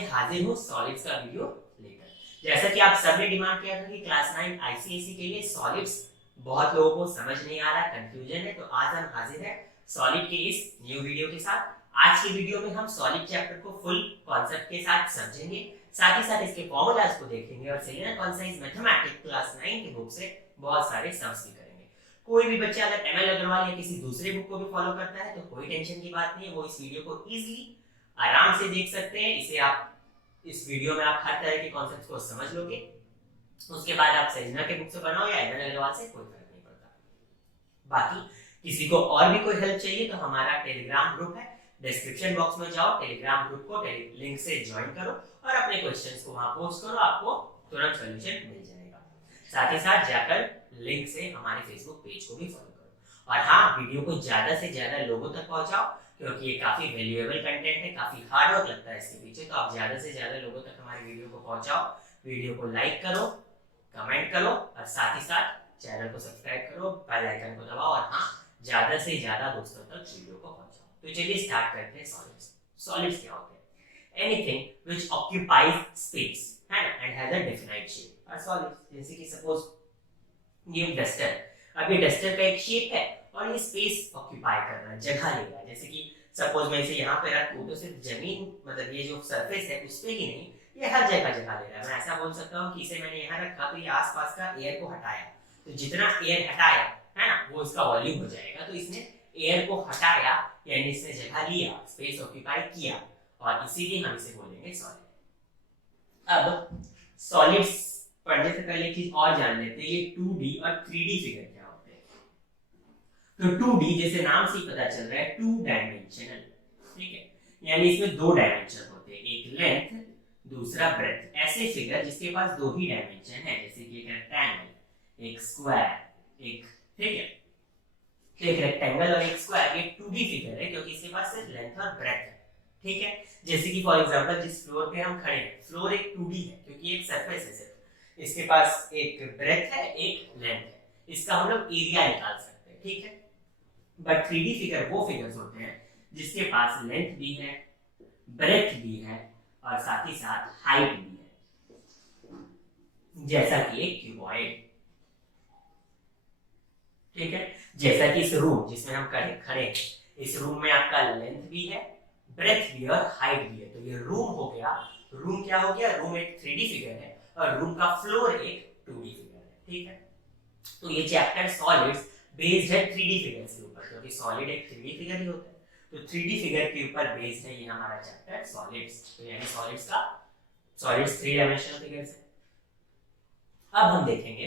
मैं हाजिर हूँ सॉलिड्स का वीडियो लेकर। जैसा कि आप सबने डिमांड किया था कि क्लास 9 आईसीएसई के लिए सॉलिड्स बहुत लोगों को समझ नहीं आ रहा, कंफ्यूजन है, तो आज हम हाजिर हैं सॉलिड के इस न्यू वीडियो के साथ। आज की वीडियो में हम सॉलिड चैप्टर को फुल कॉन्सेप्ट के साथ समझेंगे, साथ ही साथ इसके फॉर्मूलाज को देखेंगे और सेलेना कॉन्साइज मैथमेटिक्स क्लास 9 की बुक से बहुत सारे सम्स भी करेंगे। कोई भी बच्चा अगर एमएल अग्रवाल या किसी दूसरे बुक को भी फॉलो करता है तो कोई टेंशन की बात नहीं है, वो इस वीडियो को इजीली आराम से देख सकते हैं। इसे आप इस वीडियो में आप हर तरह के कॉन्सेप्ट्स को समझ लोगे। उसके बाद आप सजना के बुक से बनाओ या एमएल अग्रवाल से, कोई फर्क नहीं पड़ता। बाकी किसी को और भी कोई हेल्प चाहिए तो हमारा टेलीग्राम ग्रुप है, डिस्क्रिप्शन बॉक्स में जाओ, टेलीग्राम ग्रुप को लिंक से ज्वाइन करो और अपने क्वेश्चंस को वहां पोस्ट करो, आपको तुरंत सॉल्यूशन मिल जाएगा। साथ ही साथ जाकर लिंक से हमारे फेसबुक पेज को भी फॉलो करो। और हाँ, वीडियो को ज्यादा से ज्यादा लोगों तक पहुंचाओ क्योंकि ये काफी वैल्यूएबल कंटेंट है, काफी हार्ड वर्क लगता है इसके पीछे, तो आप ज्यादा से ज्यादा लोगों तक हमारी वीडियो को पहुंचाओ। वीडियो को लाइक करो, कमेंट करो और साथ ही साथ चैनल को सब्सक्राइब करो, बेल आइकन को दबाओ और हाँ, ज्यादा से ज्यादा दोस्तों तक वीडियो को पहुंचाओ। तो चलिए स्टार्ट करते हैं सॉलिड्स। सॉलिड्स क्या होते हैं? एनीथिंग व्हिच ऑक्यूपाइज स्पेस, है ना, and has a definite shape are solids. जैसे कि सपोज ये डस्टर, अब ये डस्टर का एक शेप है और ये स्पेस ऑक्यूपाई कर रहा है, जगह ले रहा है। जैसे कि सपोज मैं इसे यहाँ पे रखूं तो सिर्फ जमीन, मतलब ये जो सरफेस है उस पे ही नहीं, ये हर जगह जगह ले रहा है। मैं ऐसा बोल सकता हूँ कि इसे मैंने यहाँ रखा तो ये आसपास का एयर को हटाया, तो जितना एयर हटाया है ना वो इसका वॉल्यूम हो जाएगा। तो इसने एयर को हटाया यानी इसने जगह लिया, स्पेस ऑक्यूपाई किया, और इसीलिए हम इसे बोलेंगे सॉलिड। अब सॉलिड्स पढ़ने से पहले एक चीज और जान लेते हैं, ये 2D और 3D फिगर क्या होते हैं। तो 2D जैसे नाम से ही पता चल रहा है, 2 डायमेंशनल, ठीक है, यानी इसमें 2 डायमेंशन होते हैं, एक लेंथ दूसरा ब्रेथ। ऐसे फिगर जिसके पास 2 ही डायमेंशन है, जैसे कि एक रेक्टेंगल, एक स्क्वायर, एक, ठीक है, तो एक रेक्टेंगल और एक स्क्वायर, ये 2D फिगर है क्योंकि इसके पास सिर्फ लेंथ और ब्रेथ है, ठीक है। जैसे कि फॉर एग्जांपल जिस फ्लोर पे हम खड़े हैं, फ्लोर एक 2D है क्योंकि एक सरफेस है, सिर्फ इसके पास एक ब्रेथ है, एक लेंथ है, इसका हम लोग एरिया निकाल सकते हैं, ठीक है। बट 3D फिगर वो फिगर्स होते हैं जिसके पास लेंथ भी है, ब्रेथ भी है और साथ ही साथ हाइट भी है, जैसा कि एक क्यूबॉइड, ठीक है। जैसा कि इस रूम जिसमें हम खड़े हैं, इस रूम में आपका लेंथ भी है, ब्रेथ भी और हाइट भी है, तो ये रूम हो गया। रूम क्या हो गया? रूम एक 3D फिगर है और रूम का फ्लोर एक 2D फिगर है, ठीक है। तो ये चैप्टर सॉलिड्स बेस्ड है 3D फिगर्स के ऊपर, क्योंकि सॉलिड एक 3D फिगर ही होता है, तो 3D फिगर के ऊपर बेस्ड है ये हमारा चैप्टर सॉलिड्स। तो यानी सॉलिड्स 3 डायमेंशनल फिगर्स है। अब हम देखेंगे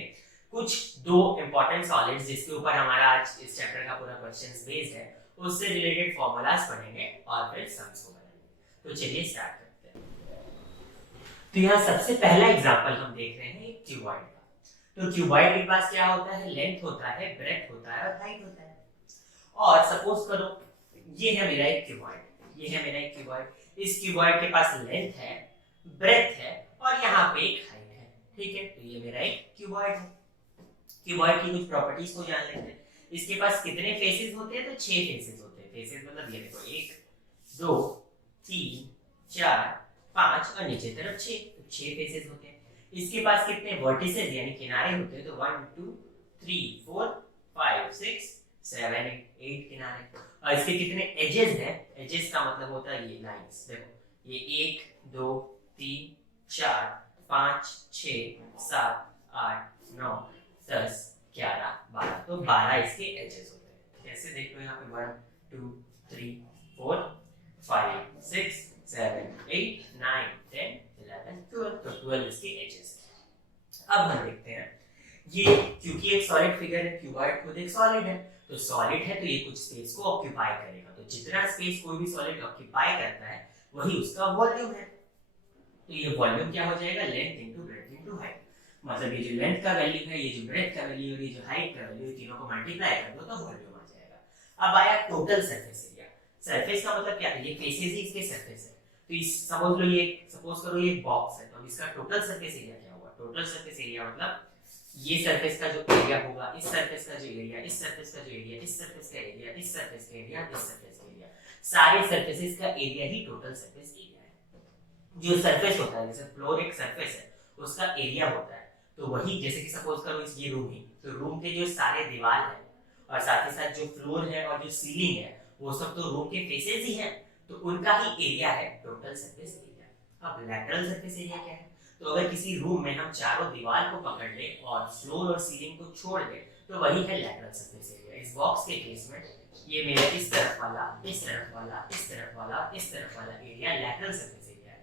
कुछ 2 इंपॉर्टेंट सॉलिड्स जिसके ऊपर हमारा आज इस चैप्टर का पूरा क्वेश्चंस बेस्ड है, उससे रिलेटेड फार्मूलाज पढ़ेंगे और फिर सम्स को करेंगे। तो चलिए स्टार्ट करते हैं। तो यहाँ सबसे पहला एग्जांपल हम देख रहे हैं एक क्यूबॉइड का। तो क्यूबॉइड के पास क्या होता है? लेंथ होता है, ब्रेथ होता है और हाइट होता है। और सपोज करो ये है मेरा एक क्यूबॉइड, ये है मेरा एक क्यूबॉइड। इस क्यूबॉइड के पास लेंथ है, ब्रेथ है और यहाँ पे एक हाइट है, ठीक है। तो ये मेरा एक क्यूबॉइड है। क्यूबॉइड की कुछ प्रॉपर्टीज को जान लेते हैं। इसके पास कितने फेसेस होते हैं? तो 6 फेसेस होते हैं। फेसेस मतलब ये देखो, 1 2 3 4 5 और नीचे तरफ 6, तो 6 फेसेस होते हैं। इसके पास कितने वर्टिसेस यानी किनारे होते हैं? तो 1 2 3 4 5 6 7 8 किनारे। और इसके कितने एजेस हैं? एजेस का मतलब होता है ये लाइंस, देखो ये 1 2 3 4 5 6 7 8 9 10 11 12, तो 12 इसके एजेस होते हैं। कैसे देख लो यहाँ पे 1 2 3 4 5 6 7 8 9 10 11 12, तो 12 इसके एजेस हैं। अब हम देखते हैं ये, क्योंकि एक सॉलिड फिगर है, क्यूबॉइड खुद एक सॉलिड है, तो सॉलिड है तो ये कुछ स्पेस को ऑक्यूपाई करेगा। तो जितना स्पेस कोई भी सॉलिड ऑक्यूपाई करता है वही उसका वॉल्यूम है। तो ये वॉल्यूम क्या हो जाएगा? Length into breadth into height. मतलब ये जो लेंथ का वैल्यू है, ये जो ब्रेथ का वैल्यू और ये जो हाइट का वैल्यू, तीनों को मल्टीप्लाई कर दो तो वॉल्यूम आ जाएगा। अब आया टोटल सरफेस एरिया। सरफेस का मतलब क्या है? ये फेसेस ही इसके सरफेस है। तो इस सपोज करो ये बॉक्स है, तो इसका टोटल सरफेस एरिया क्या होगा? टोटल सरफेस एरिया मतलब ये सरफेस का जो एरिया होगा, इस सरफेस का जो एरिया, इस सरफेस का जो एरिया, इस सरफेस का एरिया, इस सरफेस का एरिया, इस सरफेस का एरिया, सारे सरफेसेस का एरिया ही टोटल सरफेस एरिया है। जो सरफेस होता है, जैसे फ्लोर एक सरफेस है, उसका एरिया होता है। तो वही जैसे कि सपोज करो ये रूम ही, तो रूम के जो सारे दीवार है और साथ ही साथ जो फ्लोर है और जो सीलिंग है, वो सब तो रूम के फेसेस ही है, तो उनका ही एरिया है टोटल सरफेस एरिया। अब लैटरल सरफेस एरिया क्या है? तो अगर किसी रूम में हम चारों दीवार को पकड़ ले और फ्लोर और सीलिंग को छोड़ दे, तो वही है लैटरल सरफेस एरिया। इस बॉक्स के केस में ये मेरा इस तरफ वाला, इस तरफ वाला, इस तरफ वाला, इस तरफ वाला एरिया लैटरल सरफेस एरिया है।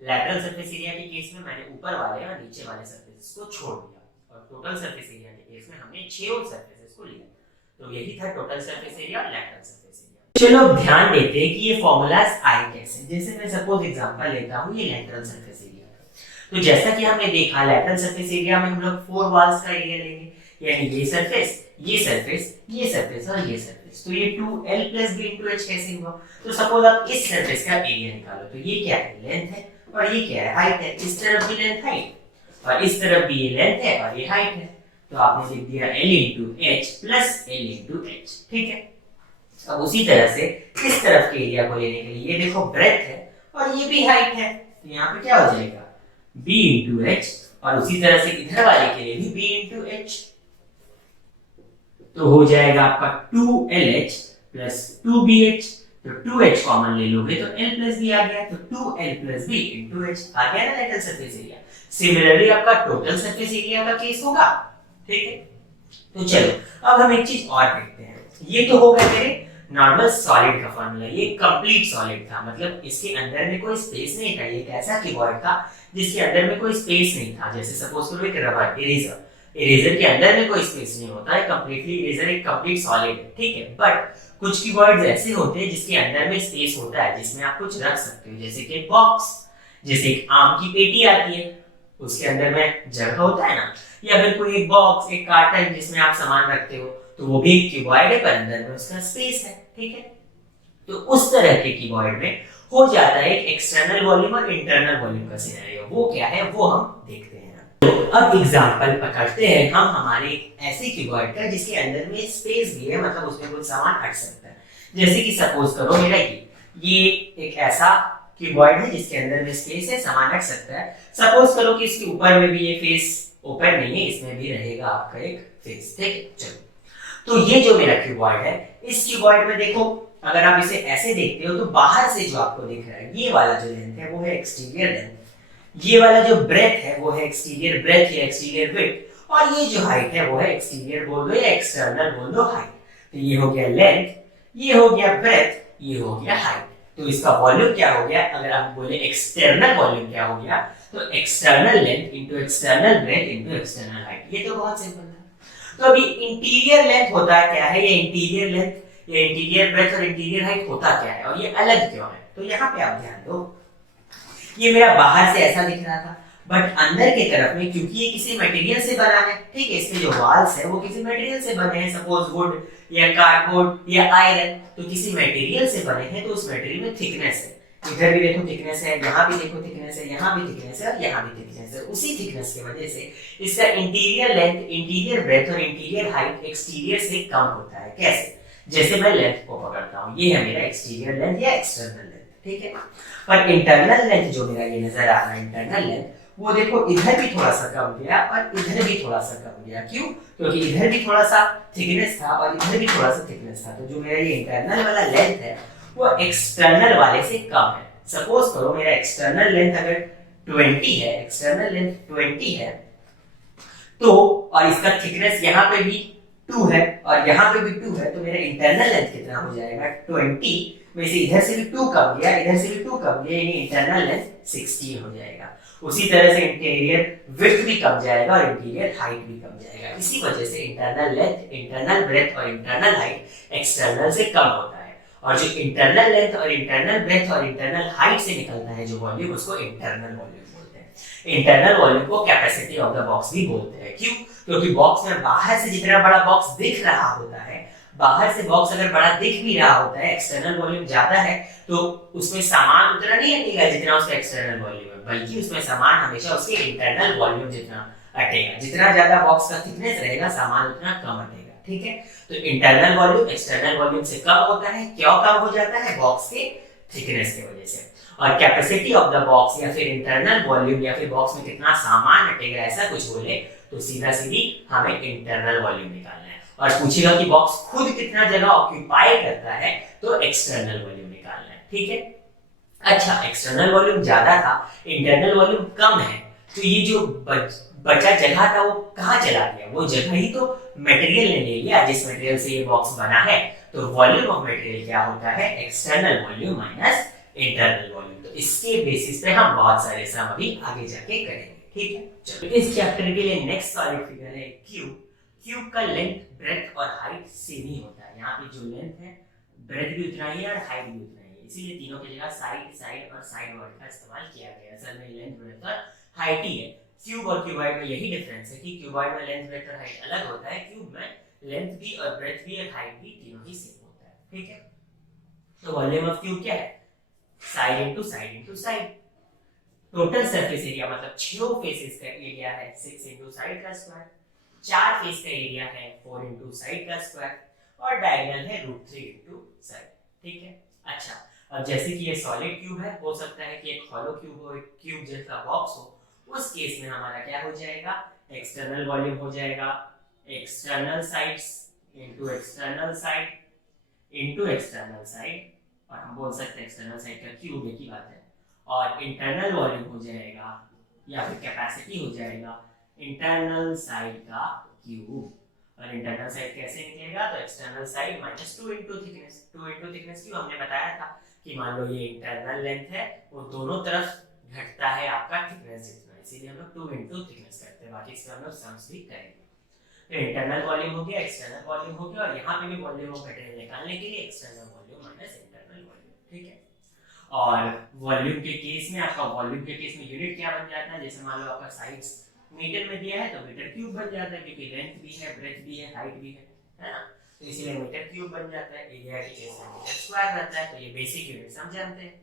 लैटरल सरफेस एरिया के केस में मैंने ऊपर वाले और नीचे वाले सरफेसेस को छोड़ दिया, और टोटल सरफेस एरिया के केस में हमने 6 सरफेसेस को लिया। तो यही था टोटल सरफेस एरिया और लैटरल सरफेस एरिया। चलो अब ध्यान देते हैं कि ये फॉर्मूलाज आए कैसे। जैसे मैं सपोज एग्जांपल लेता हूं ये लैटरल सरफेस एरिया का। तो जैसा कि हमने देखा लैटरल सरफेस एरिया में हम लोग 4 वॉल्स का एरिया लेंगे, यानी ये सरफेस, ये सरफेस, ये सरफेस और ये सरफेस। तो ये 2l + b * h कैसे हुआ? तो सपोज आप इस सरफेस का एरिया निकालो, तो ये क्या है? लेंथ है, और ये क्या है? हाइट है। इस तरफ भी लेंथ हाइट, और इस तरफ भी ये लेंथ है और ये हाइट है। तो आपने लिख दिया l * h + l * h, ठीक है। अब उसी तरह से इस तरफ के एरिया को लेने के लिए ये देखो ब्रेथ है और ये भी हाइट है, तो यहाँ पे क्या हो जाएगा? b * h, और उसी तरह से इधर वाले के लिए भी b * h, तो हो जाएगा आपका 2lh + 2bh। तो 2h कॉमन ले लोगे तो l + b आ गया, तो 2l + b * h आ गया ना लैटरल सरफेस एरिया। सिमिलरली आपका टोटल सरफेस एरिया का केस होगा, ठीक है। तो चलो अब हम एक चीज और देखते हैं। ये तो हो गया मेरे नॉर्मल सॉलिड का फॉर्मूला, ये कंप्लीट सॉलिड था, मतलब इसके अंदर में कोई स्पेस नहीं था। ये एक ऐसा कीबोर्ड था जिसके अंदर में कोई स्पेस नहीं था। जैसे सपोज करो एक रबर इरेजर, इरेजर के अंदर में कोई स्पेस नहीं होता है, कंप्लीटली इरेजर एक कंप्लीट सॉलिड है, ठीक है। बट कुछ कीवर्ड्स ऐसे होते हैं जिसके अंदर में स्पेस होता है, जिसमें आप कुछ रख सकते हो, जैसे कि बॉक्स, जैसे एक आम की पेटी आती है, उसके अंदर में जगह होता है ना, या फिर कोई एक बॉक्स, एक कार्टन जिसमें आप सामान रखते हो, तो वो भी एक कीबोर्ड है पर अंदर में उसका स्पेस है, ठीक है। तो उस तरह के कीबोर्ड में हो जाता है एक एक्सटर्नल वॉल्यूम और इंटरनल वॉल्यूम का सिनेरियो। वो क्या है वो हम देखते हैं। अब एग्जांपल पकड़ते हैं हम हमारे ऐसे कीबोर्ड का जिसके अंदर में स्पेस भी है, मतलब उसमें कुछ सामान अट सकता है। जैसे कि सपोज करो मेरा ये एक ऐसा कीबोर्ड है जिसके अंदर में स्पेस है, सामान रख सकता है। सपोज करो कि इसके ऊपर में भी ये फेस ओपन नहीं है, इसमें भी रहेगा आपका एक फेस, ठीक है। चलो तो ये जो मेरा कीबोर्ड है, इस कीबोर्ड में देखो अगर आप इसे ऐसे देखते हो तो बाहर से जो आपको दिख रहा है ये वाला जो लेंथ है वो है एक्सटीरियर लेंथ, ये वाला जो ब्रेथ है वो है एक्सटीरियर ब्रेथ या एक्सटीरियर विड्थ, और ये जो हाइट है वो है एक्सटीरियर बोल दो या एक्सटर्नल बोल दो हाइट। तो ये हो गया लेंथ, ये हो गया ब्रेथ, ये हो गया हाइट। तो इसका वॉल्यूम क्या हो गया? अगर आप बोले एक्सटर्नल वॉल्यूम क्या हो गया, तो external length into external breath into external height. ये तो बहुत सिंपल था। तो अभी इंटीरियर लेंथ होता है क्या है, ये इंटीरियर लेंथ या इंटीरियर ब्रेथ और इंटीरियर हाइट होता क्या है और ये अलग क्यों है? तो यहाँ पे आप ध्यान दो, ये मेरा बाहर से ऐसा दिख रहा था, बट अंदर की तरफ में क्योंकि ये किसी मटेरियल से बना है, ठीक है, इसके जो वॉल्स है वो किसी मटेरियल से बने हैं, सपोज वुड या कार्डबोर्ड या आयरन, तो किसी मटेरियल से बने हैं, तो उस मटेरियल में थिकनेस है। इधर भी देखो थिकनेस है, यहाँ भी देखो थिकनेस है, यहाँ भी थिकनेस है और यहाँ भी थिकनेस है। उसी थिकनेस की वजह से इसका इंटीरियर लेंथ, इंटीरियर ब्रेथ और इंटीरियर हाइट एक्सटीरियर से कम होता है। कैसे? जैसे मैं लेंथ को पकड़ता हूँ, ये है मेरा एक्सटीरियर लेंथ या एक्सटर्नल लेंथ, ठीक है। पर इंटरनल लेंथ जो मेरा ये नजर आ रहा है, इंटरनल लेंथ, वो देखो इधर भी थोड़ा सा कम गया और इधर भी थोड़ा सा कम गया। क्यों? क्योंकि इधर भी थोड़ा सा थिकनेस था और इधर भी थोड़ा सा थिकनेस था। तो जो मेरा ये इंटरनल वाला लेंथ है वो एक्सटर्नल वाले से कम है। सपोज करो मेरा एक्सटर्नल लेंथ अगर 20 है, एक्सटर्नल लेंथ 20 है, तो और इसका थिकनेस यहाँ पे भी 2 है और यहाँ पे भी 2 है, तो मेरा इंटरनल लेंथ कितना हो जाएगा? 20 में से इधर से भी 2 कम गया, इधर से भी 2 कम गया, यानी इंटरनल लेंथ 16 हो जाएगा। उसी तरह से इंटीरियर विड्थ भी कम जाएगा और इंटीरियर हाइट भी कम जाएगा। इसी वजह से इंटरनल लेंथ, इंटरनल ब्रेथ और इंटरनल हाइट एक्सटर्नल से कम होता है, और जो इंटरनल लेंथ और इंटरनल ब्रेथ और इंटरनल हाइट से निकलता है जो वॉल्यूम, उसको इंटरनल वॉल्यूम बोलते हैं। इंटरनल वॉल्यूम को कैपेसिटी ऑफ द बॉक्स भी बोलते हैं। क्यों? क्योंकि बॉक्स में बाहर से जितना बड़ा बॉक्स दिख रहा होता है, बाहर से बॉक्स अगर बड़ा दिख भी रहा होता है, एक्सटर्नल वॉल्यूम ज्यादा है, तो उसमें सामान उतना नहीं अटेगा जितना उसका एक्सटर्नल वॉल्यूम है, बल्कि उसमें सामान हमेशा उसके इंटरनल वॉल्यूम जितना अटेगा। जितना ज्यादा बॉक्स का थिकनेस रहेगा, सामान उतना कम अटेगा, ठीक है। तो इंटरनल वॉल्यूम एक्सटर्नल वॉल्यूम से कम होता है। क्यों कम हो जाता है? बॉक्स के थिकनेस की वजह से। और कैपेसिटी ऑफ द बॉक्स या फिर इंटरनल वॉल्यूम या फिर बॉक्स में कितना सामान अटेगा ऐसा कुछ बोले तो सीधा सीधी हमें इंटरनल वॉल्यूम निकालना है। और पूछेगा कि बॉक्स खुद कितना जगह ऑक्यूपाई करता है तो एक्सटर्नल वॉल्यूम निकालना है। ठीक है, अच्छा एक्सटर्नल वॉल्यूम ज्यादा था, इंटरनल वॉल्यूम कम है, तो ये जो बचा जगह था वो कहाँ चला गया? वो जगह ही तो मटेरियल ने ले लिया जिस मटेरियल से ये बॉक्स बना है। तो वॉल्यूम ऑफ मटेरियल क्या होता है? External volume minus internal volume. तो इसके बेसिस पे हम बहुत सारे सम अभी आगे जाके करेंगे। ठीक है, चलो इस चैप्टर के लिए नेक्स्ट सॉलिड फिगर है क्यूब। क्यूब का लेंथ, ब्रेथ और हाइट सेम ही होता है। यहाँ पे जो लेंथ है, ब्रेथ भी उतना ही है और हाइट भी उतना ही है, इसीलिए तीनों की जगह साइड साइड और साइड वर्ड का इस्तेमाल किया गया है। असल में लेंथ, ब्रेथ और हाइट ही है। क्यूब और क्यूबॉइड में यही डिफरेंस है कि क्यूबॉइड में लेंथ, ब्रेथ और हाइट अलग होता है, क्यूब में लेंथ भी और ब्रेथ भी और हाइट भी तीनों ही सेम होता है। ठीक है, तो वॉल्यूम ऑफ क्यूब क्या है? Side into side into side. Total surface area मतलब 6 फेसेस का एरिया है 6 इनटू साइड का स्क्वायर, 4 फेस का एरिया है 4 इनटू साइड का स्क्वायर और डायगोनल है √3 इनटू साइड। ठीक है, अच्छा अब जैसे कि ये सॉलिड क्यूब है, हो सकता है कि एक हॉलो क्यूब हो, एक क्यूब जैसा बॉक्स हो, उस केस में हमारा क्या हो जाएगा? एक्सटर्नल वॉल्यूम हो जाएगा external sides into external side into external side, और हम बोल सकते हैं एक्सटर्नल साइड का क्यूब एक ही बात है, और इंटरनल वॉल्यूम हो जाएगा या फिर कैपेसिटी हो जाएगा इंटरनल साइड का क्यूब। और इंटरनल साइड कैसे निकलेगा? तो external side minus 2 into thickness. 2 into thickness क्यों? हमने बताया था कि मान लो ये इंटरनल लेंथ है, वो दोनों तरफ घटता है आपका थिकनेस जितना, इसीलिए हम लोग 2 इनटू थिकनेस करते हैं। बाकी इसका हम लोग सम्स भी करेंगे। तो इंटरनल वॉल्यूम हो गया, एक्सटर्नल वॉल्यूम हो गया, और यहाँ पे भी वॉल्यूम ऑफ मटेरियल निकालने के लिए external volume minus internal volume. ठीक है, और वॉल्यूम के केस में आपका वॉल्यूम के केस में यूनिट क्या बन जाता है? जैसे मान लो आपका साइड्स मीटर में दिया है तो मीटर क्यूब बन जाता है, क्योंकि लेंथ भी है, ब्रेथ भी है, हाइट भी है ना, तो इसीलिए मीटर क्यूब बन जाता है। एरिया के केस में मीटर स्क्वायर रहता है, तो ये बेसिक यूनिट हम जानते हैं।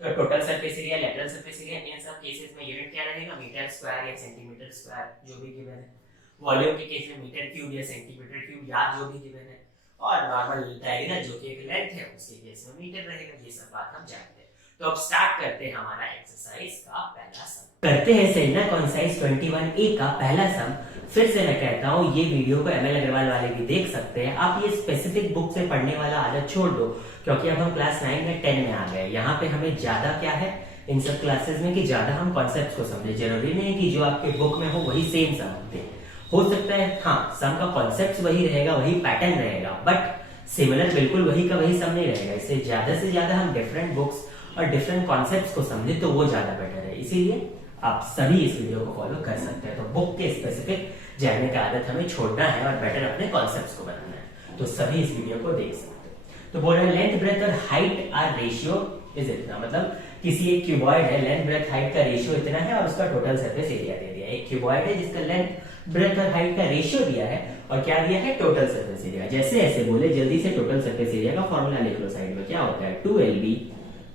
तो total surface area, lateral surface area, इन सब केसेस में यूनिट क्या रहेगा? मीटर स्क्वायर या सेंटीमीटर स्क्वायर, जो भी गिवन है। वॉल्यूम के केस में मीटर क्यूब या सेंटीमीटर क्यूब या जो भी गिवन है, और नॉर्मल डायगोनल जो कि एक लेंथ है उसके केस में मीटर रहेगा। ये सब बात हम जानते हैं। तो अब स्टार्ट करते हैं हमारा एक्सरसाइज का पहला सम। करते हैं सेलिना कॉन्साइज 21A का पहला सम। फिर से मैं कहता हूँ ये वीडियो को ML अग्रवाल वाले भी देख सकते हैं। आप ये स्पेसिफिक बुक से पढ़ने वाला आदत छोड़ दो, क्योंकि अब हम क्लास 9 में 10 में आ गए। यहाँ पे हमें ज्यादा क्या है इन सब क्लासेस में कि ज्यादा हम कॉन्सेप्ट्स को समझे। जरूरी नहीं है कि जो आपके बुक में हो वही सेम सम होते, हो सकता है हाँ सम का कॉन्सेप्ट वही रहेगा, वही पैटर्न रहेगा, बट सिमिलर बिल्कुल वही का वही सम नहीं रहेगा। इससे ज्यादा हम डिफरेंट बुक्स और डिफरेंट कॉन्सेप्ट्स को समझे तो वो ज्यादा बेटर है। इसीलिए आप सभी इस वीडियो को फॉलो कर सकते हैं। तो बुक के स्पेसिफिक जानने की आदत हमें छोड़ना है और बेटर अपने कॉन्सेप्ट्स को बनाना है, तो सभी इस वीडियो को देख सकते हैं। तो बोल रहे हैं लेंथ, ब्रेथ और हाइट आर रेशियो इज इतना, मतलब किसी एक क्यूबॉइड है, लेंथ, ब्रेथ, हाइट का रेशियो इतना है और उसका टोटल सरफेस एरिया दे दिया है। एक क्यूबॉइड है जिसका लेंथ, ब्रेथ और हाइट का रेशियो दिया है और क्या दिया है? Total surface area. जैसे ऐसे बोले जल्दी से टोटल सरफेस एरिया का फॉर्मूला लिख लो साइड में। क्या होता है? 2LB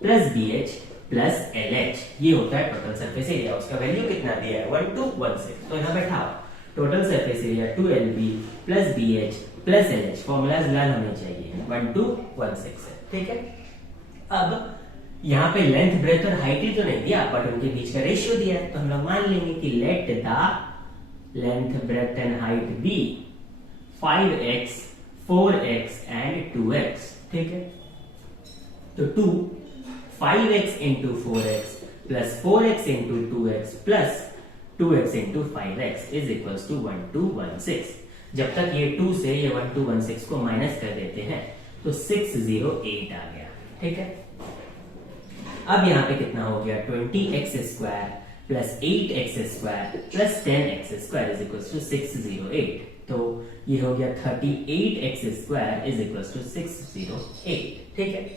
plus BH plus LH, ये होता है टोटल सरफेस एरिया। उसका वैल्यू कितना दिया है? 1216। तो यहाँ बैठा total surface area 2LB plus BH plus LH, formulas learn होने चाहिए, 1216 है। ठीक है, अब यहाँ पे लेंथ, ब्रेथ और हाइट ही तो नहीं दिया, बट उनके बीच का रेशियो दिया है, तो हम लोग मान लेंगे कि let the length, breadth and height be 5x, 4x and 2x। ठीक है, तो 5x into 4x plus 4x into 2x plus 2x into 5x is equals to 1216। जब तक ये 2 से ये 1216 को माइनस कर देते हैं तो 608 आ गया। ठीक है, अब यहाँ पे कितना हो गया? 20x square plus 8x square plus 10x square is equals to 608। तो ये हो गया 38x square is equals to 608। ठीक है,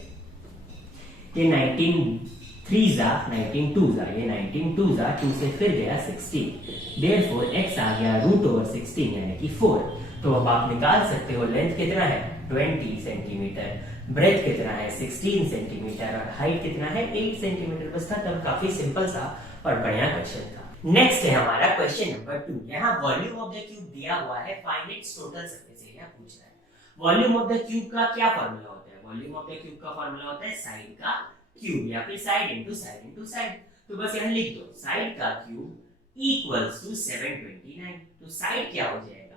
ये 19 3 जा 19 2 जा, ये 19 2 जा 2 से फिर गया 16, देयरफॉर x आ गया √16 यानी कि 4। तो अब आप निकाल सकते हो लेंथ कितना है? 20 सेंटीमीटर, ब्रेथ कितना है? 16 सेंटीमीटर और हाइट कितना है? 8 सेंटीमीटर। बस था, तब काफी सिंपल सा और बढ़िया क्वेश्चन था। नेक्स्ट है हमारा क्वेश्चन नंबर 2। यहाँ वॉल्यूम ऑफ द क्यूब दिया हुआ है, find its total surface area पूछ रहा है। वॉल्यूम ऑफ द क्यूब का क्या फार्मूला होता है? वॉल्यूम ऑफ द क्यूब का फार्मूला होता है साइड का क्यूब या फिर side into side into side. तो बस यहाँ लिख दो साइड का क्यूब इक्वल्स टू 729। तो साइड क्या हो जाएगा,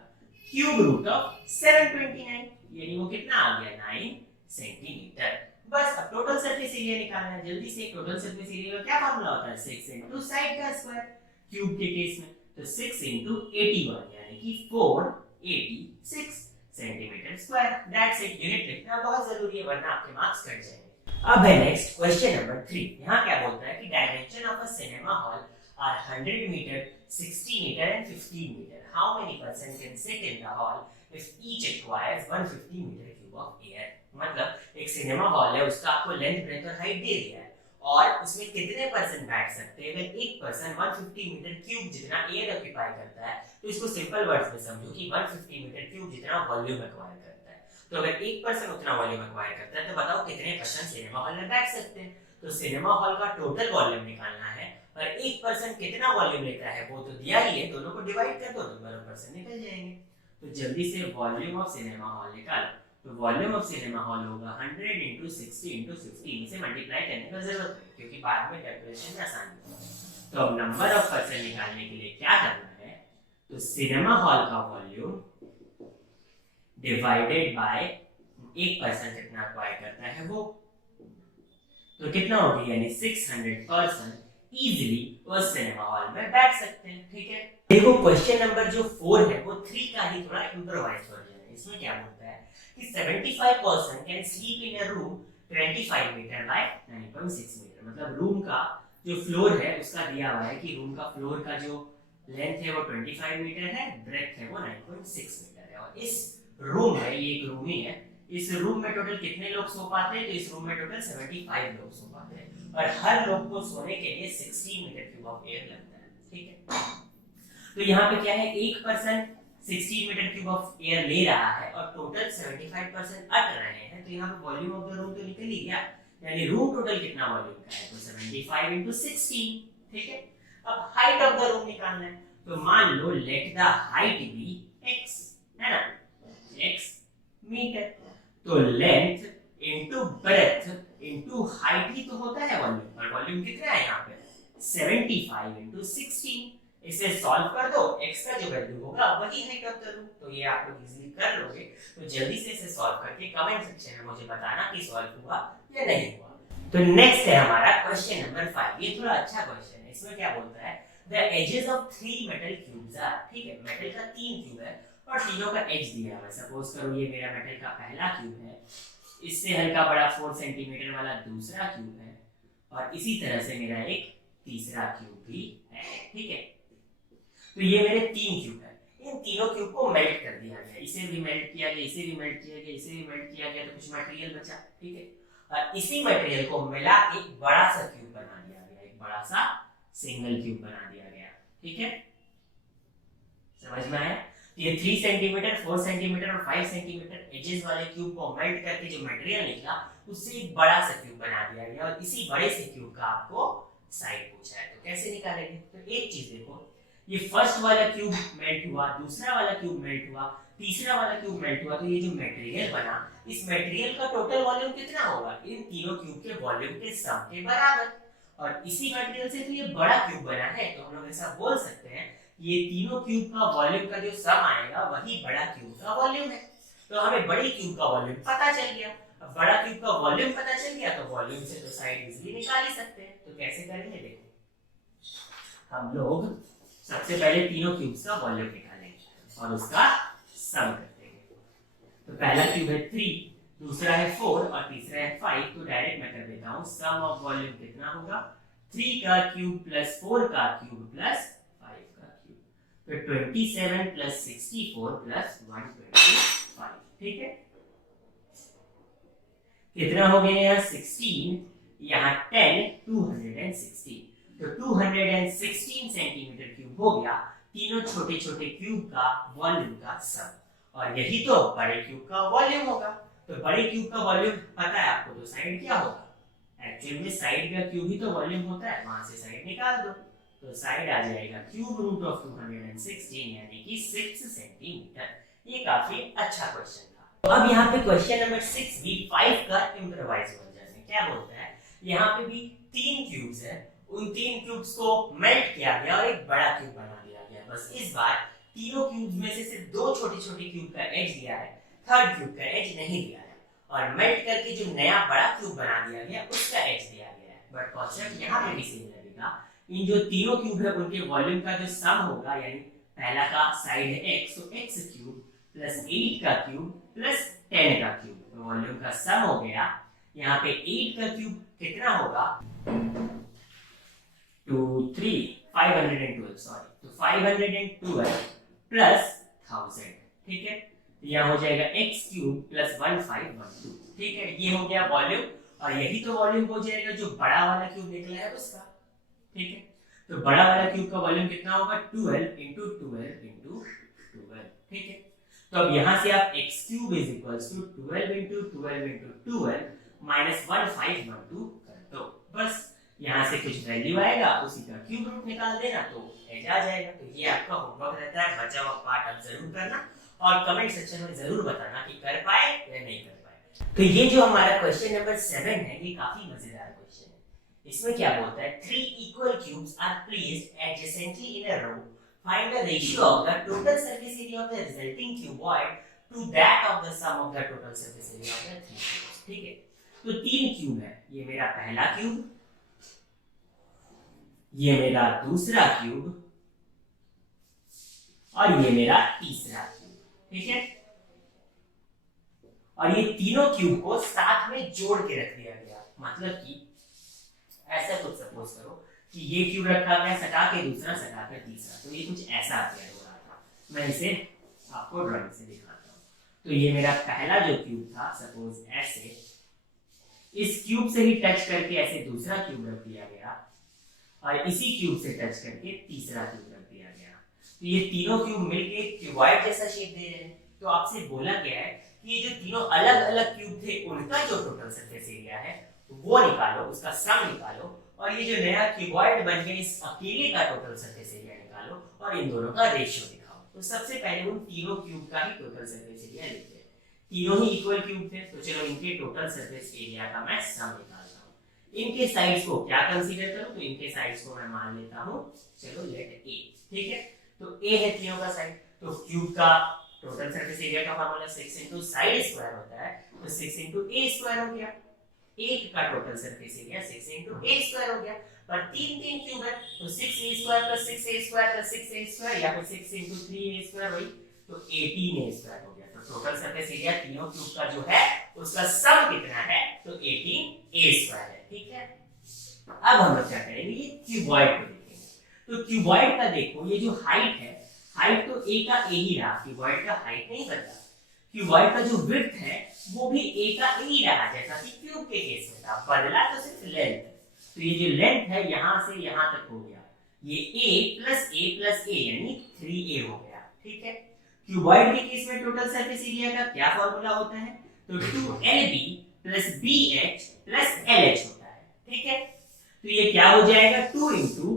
क्यूब रूट ऑफ 729, यानी वो कितना आ गया 9 सेंटीमीटर। बस अब टोटल सरफेस एरिया निकालना है जल्दी से। टोटल सरफेस एरिया का क्या फार्मूला होता है, 6 इंटू साइड का स्क्वायर क्यूब के केस में। तो 6 इंटू 81 यानी कि 486 centimetre square. That's it. Unit लिखना बहुत जरूरी है वरना आपके मार्क्स कट जाएंगे। अब है नेक्स्ट क्वेश्चन नंबर 3। यहाँ क्या बोलता है कि dimension of a cinema hall are 100 metre, 60 metre and 15 metre. How many person can sit in the hall if each requires 150 metre cube of air. मतलब एक सिनेमा हॉल है, उसका आपको लेंथ, ब्रेथ और हाइट दे दिया है और उसमें कितने पर्सन बैठ सकते हैं। अगर एक पर्सन 150 मीटर क्यूब जितना एयर ऑक्यूपाई करता है तो इसको सिंपल वर्ड्स में समझो कि 150 मीटर क्यूब जितना वॉल्यूम एक्वायर करता है। तो अगर एक पर्सन उतना वॉल्यूम एक्वायर करता है तो बताओ कितने पर्सन सिनेमा हॉल में बैठ सकते हैं। तो सिनेमा हॉल का टोटल वॉल्यूम निकालना है और एक पर्सन कितना वॉल्यूम लेता है वो तो दिया ही है, दोनों को डिवाइड कर दो तो दोनों पर्सन निकल जाएंगे। तो जल्दी से वॉल्यूम ऑफ सिनेमा हॉल निकालो। तो वॉल्यूम ऑफ सिनेमा हॉल होगा 100 इंटू 60 इंटू 15 से मल्टीप्लाई करने का जरूरत है क्योंकि बाद में कैलकुलेशन में आसानी है। तो अब नंबर ऑफ पर्सन निकालने के लिए क्या करना है, तो सिनेमा हॉल का वॉल्यूम डिवाइडेड बाय एक पर्सन कितना एक्वायर करता है वो, तो कितना होगी यानी 600 पर्सन इजीली उस सिनेमा हॉल में बैठ सकते हैं। ठीक है, देखो क्वेश्चन नंबर जो 4 है वो 3 का ही थोड़ा इम्प्रोवाइज वर्जन है। इसमें क्या बोलता है कि 75 person can sleep in a room 25 metre by 9.6 metre. मतलब रूम का जो फ्लोर है उसका दिया हुआ है कि रूम का फ्लोर का जो लेंथ है वो 25 मीटर है, ब्रेथ है वो 9.6 मीटर है। और इस रूम में, ये एक रूम ही है, इस रूम में टोटल कितने लोग सो पाते हैं, तो इस रूम में टोटल 75 लोग सो पाते हैं और हर लोग को सोने के लिए 16 मीटर क्यूब ऑफ एयर लगता है। ठीक है, तो यहाँ पे क्या है, एक person 16 metre cube of air ले रहा है और टोटल 75% अट रहे हैं। तो यहाँ पे वॉल्यूम ऑफ द रूम तो निकल ही गया, यानी रूम टोटल कितना वॉल्यूम का है, तो 75 इंटू 16। ठीक है, अब हाइट ऑफ द रूम निकालना है। तो मान लो let the height be x, है ना, x मीटर। तो length into breadth into height ही तो होता है वॉल्यूम, और वॉल्यूम कितना है यहाँ पे 75 इंटू 16। इसे सॉल्व कर दो, x का जो वैल्यू होगा वही हाइट ऑफ द रूम। तो ये आप लोग इजीली कर लोगे। तो जल्दी से इसे सॉल्व करके कमेंट सेक्शन में मुझे बताना कि सॉल्व हुआ या नहीं हुआ। तो नेक्स्ट है हमारा क्वेश्चन नंबर 5। ये थोड़ा अच्छा क्वेश्चन है। इसमें क्या बोलता है, the edges of 3 metal cubes are. ठीक है, मेटल का 3 क्यूब है और तीनों का एज दिया हुआ है। सपोज करो ये मेरा मेटल का पहला क्यूब है, इससे हल्का बड़ा 4 सेंटीमीटर वाला दूसरा क्यूब है और इसी तरह से मेरा एक तीसरा क्यूब भी है। ठीक है, तो ये मेरे 3 क्यूब है। इन तीनों क्यूब को मेल्ट कर दिया गया, इसे भी मेल्ट किया गया, इसे भी मेल्ट किया गया, इसे भी मेल्ट किया गया, तो कुछ मटेरियल बचा। ठीक है, और इसी मटेरियल को मिला एक बड़ा सा क्यूब बना दिया गया, एक बड़ा सा सिंगल क्यूब बना दिया गया। ठीक है, समझ में आया? ये 3 सेंटीमीटर, 4 सेंटीमीटर और 5 सेंटीमीटर एजेस वाले क्यूब को मेल्ट करके जो मटेरियल निकला उससे एक बड़ा सा क्यूब बना दिया गया और इसी बड़े से क्यूब का आपको साइड पूछा है। तो कैसे निकालेंगे? तो एक चीज देखो, ये फर्स्ट वाला क्यूब मेल्ट हुआ, दूसरा वाला क्यूब मेल्ट हुआ, तीसरा वाला क्यूब मेल्ट हुआ, तो ये जो मटेरियल बना, इस मटेरियल का टोटल वॉल्यूम कितना होगा, इन तीनों क्यूब के वॉल्यूम के सम के बराबर। और इसी मटेरियल से तो ये बड़ा क्यूब बना है, तो हम लोग ऐसा बोल सकते हैं ये तीनों क्यूब का वॉल्यूम का जो सम आएगा वही बड़ा क्यूब का वॉल्यूम है। तो हमें बड़ी क्यूब का वॉल्यूम पता चल गया। अब बड़ा क्यूब का वॉल्यूम पता चल गया तो वॉल्यूम से तो साइड इजीली निकाल ही सकते हैं। तो कैसे करेंगे, देखो हम लोग सबसे पहले तीनों क्यूब्स का वॉल्यूम निकालेंगे और उसका सम कर देंगे। तो पहला क्यूब है 3, दूसरा है 4 और तीसरा है 5। तो डायरेक्ट मैं कर देता हूं, सम ऑफ वॉल्यूम कितना होगा, 3 का क्यूब प्लस 4 का क्यूब प्लस 5 का क्यूब। तो 27 प्लस 64 प्लस 125। ठीक है, कितना हो गया यहाँ 16, यहाँ 10, 216। तो 216 सेंटीमीटर क्यूब हो गया तीनों छोटे छोटे क्यूब का वॉल्यूम का सम। और यही तो बड़े क्यूब का वॉल्यूम होगा। तो बड़े क्यूब का वॉल्यूम पता है आपको, तो साइड क्या होगा, एक्चुअली में साइड का क्यूब ही तो वॉल्यूम होता है, वहां से साइड निकाल दो। तो साइड आ जाएगा क्यूब रूट ऑफ 216 यानी कि 6 सेंटीमीटर। ये काफी अच्छा क्वेश्चन था। तो अब यहाँ पे क्वेश्चन नंबर 6 भी 5 का इम्प्रोवाइज वर्जन है। क्या बोलता है, यहाँ पे भी 3 क्यूब्स है, उन 3 क्यूब्स को मेल्ट किया गया और एक बड़ा क्यूब बना दिया गया। बस इस बार तीनों क्यूब्स में से सिर्फ 2 छोटे-छोटे क्यूब का एज दिया है, थर्ड क्यूब का एज नहीं दिया है, और मेल्ट करके जो नया बड़ा क्यूब बना दिया गया उसका एज दिया गया है। बट कॉन्सेप्ट यहाँ पे भी सेम लगेगा। इन जो तीनों क्यूब है उनके वॉल्यूम का जो सम होगा, यानी पहला का साइड है x, तो x क्यूब प्लस 8 का क्यूब प्लस 10 का क्यूब, तो वॉल्यूम का सम हो गया। यहाँ पे 8 का क्यूब कितना होगा, 512, सॉरी, तो 512 प्लस 1000, ठीक है। यहाँ हो जाएगा x क्यूब प्लस 1512, ठीक है। ये हो गया वॉल्यूम, और यही तो वॉल्यूम हो जाएगा जो बड़ा वाला क्यूब निकला है उसका, ठीक है। तो बड़ा वाला क्यूब का वॉल्यूम कितना होगा, 12 इंटू 12 इंटू 12, ठीक है। तो अब यहाँ से आप x cube is equals to 12 into 12 into 12 minus 1512 कर दो। बस यहाँ से कुछ वैल्यू आएगा, उसी का क्यूब रूट निकाल देना तो एज आ जाएगा। तो ये आपका होमवर्क रहता है, बचा हुआ पार्ट आप जरूर करना और कमेंट सेक्शन में जरूर बताना कि कर पाए या नहीं कर पाए। तो ये जो हमारा क्वेश्चन नंबर 7 है, ये काफी मजेदार क्वेश्चन है। इसमें क्या बोलता है, 3 equal cubes are placed adjacently in a row, find the ratio of the total surface area of the resulting cuboid to that of the sum of the total surface area of the 3 cubes, ठीक है। तो 3 cube है, ये मेरा पहला cube, ये मेरा दूसरा क्यूब, और ये मेरा तीसरा क्यूब, ठीक है। और ये तीनों क्यूब को साथ में जोड़ के रख दिया गया, मतलब कि ऐसा कुछ सपोज करो कि ये क्यूब रखा गया सटा के दूसरा, सटा के तीसरा, तो ये कुछ ऐसा अपेयर हो रहा था। मैं इसे आपको ड्राइंग से दिखाता हूँ। तो ये मेरा पहला जो क्यूब था, सपोज ऐसे, इस क्यूब से ही टच करके ऐसे दूसरा क्यूब रख दिया गया, और इसी क्यूब से टच करके तीसरा क्यूब रख दिया गया। तो ये तीनों क्यूब मिलके क्यूबॉइड जैसा शेप दे रहे हैं। तो आपसे बोला गया है कि ये जो तीनों अलग अलग क्यूब थे उनका जो टोटल सरफेस एरिया है वो निकालो, उसका सम निकालो, और ये जो नया क्यूबॉइड बन गया इस अकेले का टोटल सरफेस एरिया निकालो, और इन दोनों का रेशियो दिखाओ। तो सबसे पहले उन तीनों क्यूब का ही टोटल सरफेस एरिया लिखते हैं। तीनों ही इक्वल क्यूब थे, तो चलो इनके टोटल सरफेस एरिया का मैं सम निकालता हूँ। इनके साइड्स को क्या कंसीडर करूं, तो इनके साइड्स को मैं मान लेता हूं, चलो लेट ए, ठीक है। तो ए है तीनों का साइड, तो क्यूब का टोटल सरफेस एरिया का फार्मूला 6 इनटू साइड स्क्वायर होता है, तो 6 इनटू ए स्क्वायर हो गया। एक का टोटल सरफेस एरिया 6 इनटू ए स्क्वायर हो गया, पर तीन क्यूब है, तो 6a square plus 6a square plus 6a square, या फिर 6 इनटू 3a स्क्वायर, वही तो 18a स्क्वायर हो गया। तो टोटल सरफेस एरिया तीनों क्यूब का जो है उसका सम कितना है, तो 18a स्क्वायर है, ठीक है। अब हम लोग क्या करेंगे, ये क्यूबॉइड को देखेंगे। तो क्यूबॉइड का देखो, ये जो हाइट है, हाइट तो a का a ही रहा, क्यूबॉइड का हाइट नहीं बदला। क्यूबॉइड का जो विड्थ है वो भी a का a ही रहा, जैसा कि क्यूब के केस में था, बदला तो सिर्फ लेंथ। तो ये जो लेंथ है यहां से यहां तक हो गया, ये a प्लस a यानी 3a हो गया, ठीक है। क्यूबॉइड के केस में टोटल सरफेस एरिया का क्या फार्मूला होता है, तो 2lb plus bh plus lh होता है, ठीक है। तो ये क्या हो जाएगा, 2 into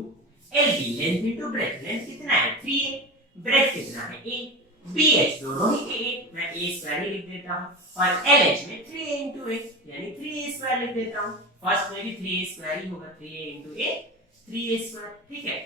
lb, length into breadth, length कितना है 3a, ब्रेथ कितना है a, bh दोनों ही a, मैं a स्क्वायर ही लिख देता हूं, और lh में 3a इंटू a यानी 3a स्क्वायर लिख देता हूं। फर्स्ट में भी 3a स्क्वायर ही होगा, 3a into a 3a square, ठीक है।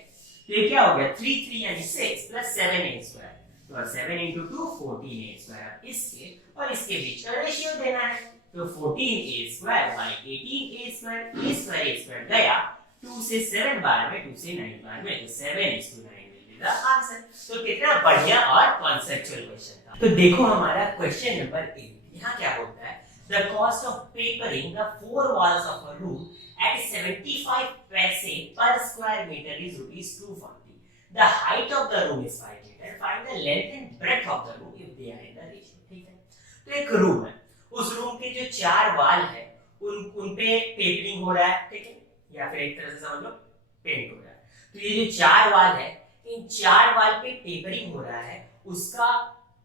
तो ये क्या हो गया, 3 यानी 6 प्लस 7a स्क्वायर, तो 7 इंटू 2 14a स्क्वायर। इसके और इसके बीच का रेशियो देना है, तो 14a square by 18a square, a square गया 2 से 7 बार में, 2 से 9 बार में, तो 7:9 विल बी द आंसर। तो कितना बढ़िया और कॉन्सेप्चुअल क्वेश्चन था। तो देखो हमारा क्वेश्चन नंबर 8, यहाँ क्या बोलता है, the cost of papering the 4 walls of a room at 75 paise per square meter is ₹240. The height of the room is 5 meter. Find the length and breadth of the room if they are in the ratio, ठीक है। तो एक room है, उस room के जो 4 वाल है उन पे पेपरिंग हो रहा है, ठीक है, या फिर एक तरह से समझ लो पेंट हो रहा है। तो ये जो 4 वाल है, इन 4 वाल पे पेपरिंग हो रहा है, उसका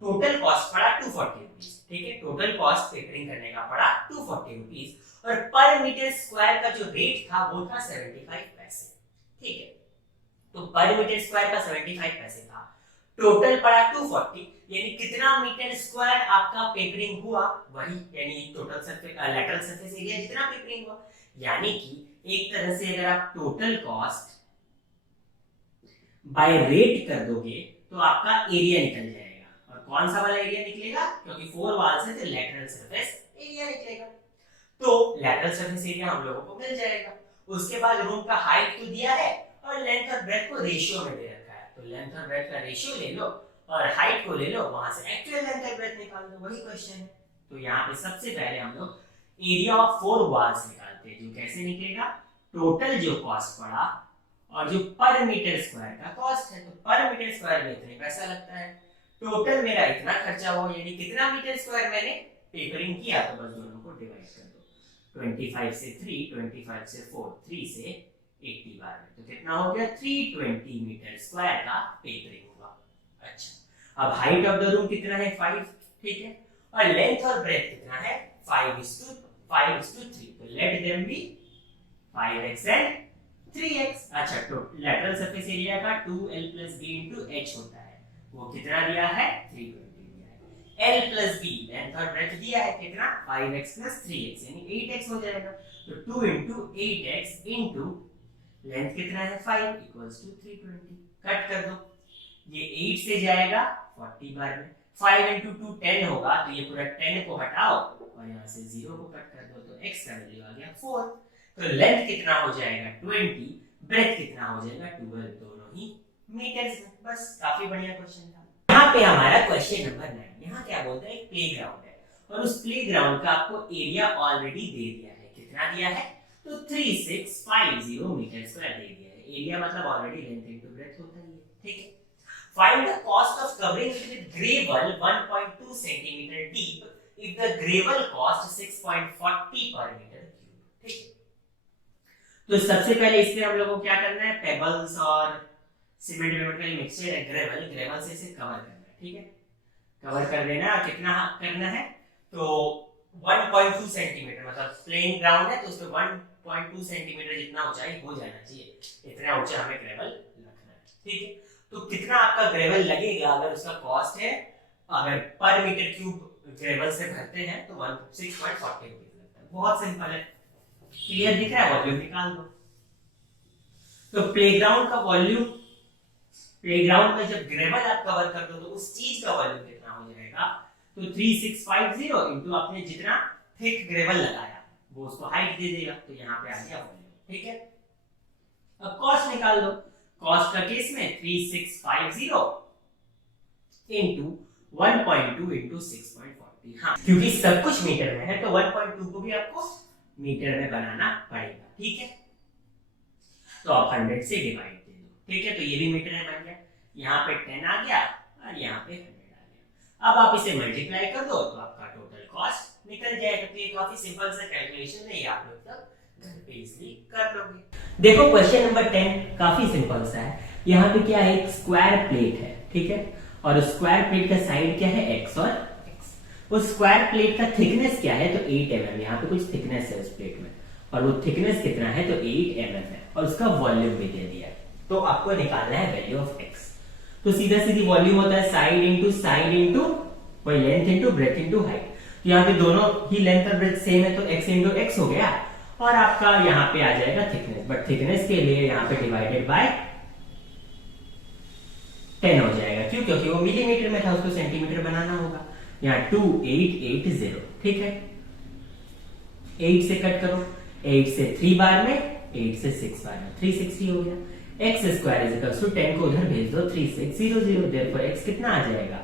टोटल कॉस्ट पड़ा 240 रुपीज, ठीक है। टोटल कॉस्ट पेपरिंग करने का पड़ा 240 रुपीज, और पर मीटर स्क्वायर का जो रेट था वो था 75 पैसे, ठीक है। तो पर मीटर स्क्वायर का 75 पैसे था, टोटल पड़ा 240, यानी कितना मीटर स्क्वायर आपका पेपरिंग हुआ, वही यानी total surface lateral surface area जितना पेपरिंग हुआ, यानी कि एक तरह से अगर आप टोटल कॉस्ट बाय रेट कर दोगे तो आपका एरिया निकल जाएगा। और कौन सा वाला एरिया निकलेगा, क्योंकि 4 वॉल्स है तो लैटरल सरफेस एरिया निकलेगा। तो लैटरल सरफेस एरिया हम लोगों को मिल जाएगा। उसके बाद रूम का हाइट तो दिया है और लेंथ और ब्रेथ को रेशियो में दे रखा है, तो लेंथ और ब्रेथ का रेशियो ले लो और हाइट को ले लो, वहां से एक्चुअल लेंथ और ब्रेथ निकाल दो, वही क्वेश्चन है। तो यहाँ पे सबसे पहले हम लोग एरिया ऑफ 4 वॉल्स निकालते हैं, जो कैसे निकलेगा, टोटल जो कॉस्ट पड़ा और जो पर मीटर स्क्वायर का कॉस्ट है, तो पर मीटर स्क्वायर में इतने पैसा लगता है, टोटल मेरा इतना खर्चा हुआ, यानी कितना मीटर स्क्वायर मैंने पेपरिंग किया, तो बस दोनों को डिवाइड कर दो, 25 से 3, 25 से 4, 3 से 80 बार में, तो कितना हो गया 320 मीटर स्क्वायर का पेपरिंग हुआ। अच्छा, अब हाइट ऑफ द रूम कितना है 5, ठीक है, और लेंथ और ब्रेथ कितना है 5:3, तो let them be 5x and 3x। अच्छा, तो लैटरल सरफेस एरिया का 2l + b * h होता है, वो कितना दिया है 320 दिया है। l + b लेंथ और ब्रेथ दिया है कितना 5x + 3x, यानी 8x हो जाएगा, तो 2 * 8x * लेंथ कितना है 5 = 320, कट कर दो, ये 8 से जाएगा 40 बार में, 5 * 2 10 होगा, तो ये पूरा 10 को हटाओ और यहाँ से 0 को कट कर दो, तो x का वैल्यू आ गया 4। तो लेंथ कितना हो जाएगा 20, ब्रेथ कितना हो जाएगा 12, दोनों ही मीटर्स में। बस काफी बढ़िया क्वेश्चन था। यहाँ पे हमारा क्वेश्चन नंबर 9, यहाँ क्या बोलते हैं, एक प्लेग्राउंड है और उस प्लेग्राउंड का आपको एरिया ऑलरेडी दे दिया है, कितना दिया है, तो 3650 मीटर स्क्वायर दे दिया है। एरिया मतलब ऑलरेडी लेंथ इनटू ब्रेथ होता ही है, ठीक है। Find the cost of covering it with gravel 1.2 centimetre deep if the gravel cost 6.40 per meter cube, ठीक है। तो सबसे पहले इसमें हम लोगों को क्या करना है, पेबल्स और सीमेंट वेमेंट का मिक्सचर है, ग्रेवल से इसे कवर करना है, ठीक है, कवर कर देना। कितना करना है, तो 1.2 सेंटीमीटर, मतलब प्लेन ग्राउंड है तो उसमें 1.2 सेंटीमीटर जितना ऊंचाई हो जाना चाहिए, इतना ऊंचा हमें ग्रेवल रखना है, ठीक है। तो कितना आपका ग्रेवल लगेगा, अगर उसका कॉस्ट है, अगर पर मीटर क्यूब ग्रेवल से भरते हैं तो 6.40 रुपीज लगता है। बहुत सिंपल है, क्लियर दिख रहा है, वॉल्यूम निकाल दो। तो प्लेग्राउंड का वॉल्यूम, प्लेग्राउंड में जब ग्रेवल आप कवर कर दो तो उस चीज का वॉल्यूम कितना हो जाएगा, तो 3650 इंटू आपने जितना थिक ग्रेवल लगाया वो उसको हाइट दे देगा, तो यहाँ पे आ गया वॉल्यूम, ठीक है। अब कॉस्ट निकाल दो, कॉस्ट का केस में 3650 इंटू 1.2 इंटू 6.40, हाँ, क्योंकि सब कुछ मीटर में है तो 1.2 को भी आपको मीटर में बनाना पड़ेगा, ठीक है। तो आप 100 से डिवाइड दे दो, ठीक है, तो ये भी मीटर में बन गया, यहाँ पे 10 आ गया और यहाँ पे 100 आ गया। अब आप इसे मल्टीप्लाई कर दो तो आपका टोटल कॉस्ट निकल जाएगा। तो ये काफी सिंपल सा कैलकुलेशन है, ये आप लोग सब घर पे इजीली कर लोगे। देखो क्वेश्चन नंबर 10 काफी सिंपल सा है। यहाँ पे क्या है, एक स्क्वायर प्लेट है, ठीक है, और स्क्वायर प्लेट का साइड क्या है x और x। उस स्क्वायर प्लेट का थिकनेस क्या है, तो 8 mm, यहाँ पे कुछ थिकनेस है उस प्लेट में, और वो थिकनेस कितना है, तो 8 mm है, और उसका वॉल्यूम भी दे दिया है। तो आपको निकालना है वैल्यू ऑफ x। तो सीधा सीधी वॉल्यूम होता है साइड इंटू वही length into breadth into height. तो यहाँ पे दोनों ही लेंथ और ब्रेथ सेम है तो x इंटू x हो गया, और आपका यहाँ पे आ जाएगा थिकनेस, बट थिकनेस के लिए यहाँ पे डिवाइडेड बाय 10 हो जाएगा, क्यों, क्योंकि वो मिलीमीटर में था, उसको सेंटीमीटर बनाना होगा। यहाँ 2880, ठीक है, 8 से कट करो, 8 से 3 बार में, 8 से 6 बार में, 360 हो गया। x square is equal to 10 को उधर भेज दो, 3600, देयरफॉर x कितना आ जाएगा,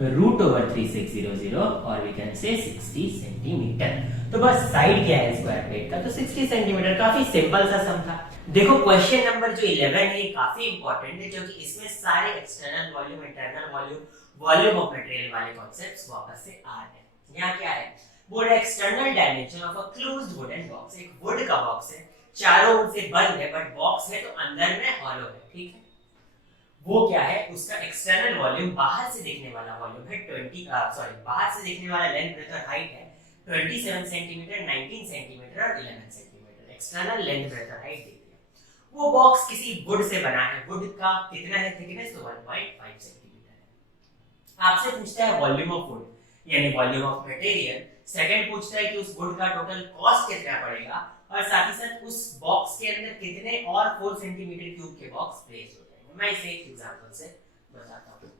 √3600, और वी कैन से 60 सेंटीमीटर। तो बस साइड क्या है स्क्वायर प्लेट का, तो 60 सेंटीमीटर। काफी सिंपल सा सम था। देखो क्वेश्चन नंबर जो 11 है ये काफी इंपॉर्टेंट है, क्योंकि इसमें सारे external volume, internal volume, volume of material वाले कॉन्सेप्ट्स वापस से आ रहे हैं। यहाँ क्या है, board external dimension of a closed wooden box. एक वुड का बॉक्स है, चारों ओर से बंद है, बट बॉक्स है तो अंदर में हॉलो है, ठीक है। वो क्या है, उसका एक्सटर्नल वॉल्यूम, बाहर से देखने वाला वॉल्यूम है बाहर से देखने वाला लेंथ ब्रेथ और हाइट है 27 सेंटीमीटर, 19 सेंटीमीटर और 11 सेंटीमीटर। एक्सटर्नल लेंथ ब्रेथ और हाइट देखिए। वो बॉक्स किसी वुड से बना है, वुड का कितना है थिकनेस, तो 1.5 सेंटीमीटर है। आपसे पूछता है वॉल्यूम ऑफ वुड, यानी वॉल्यूम ऑफ मटेरियल। सेकंड पूछता है कि उस वुड का टोटल कॉस्ट कितना पड़ेगा, और साथ ही साथ उस बॉक्स के अंदर कितने और 4 सेंटीमीटर क्यूब के बॉक्स प्लेस हो जाएंगे। मैं इसे एक एग्जांपल से बताता हूँ।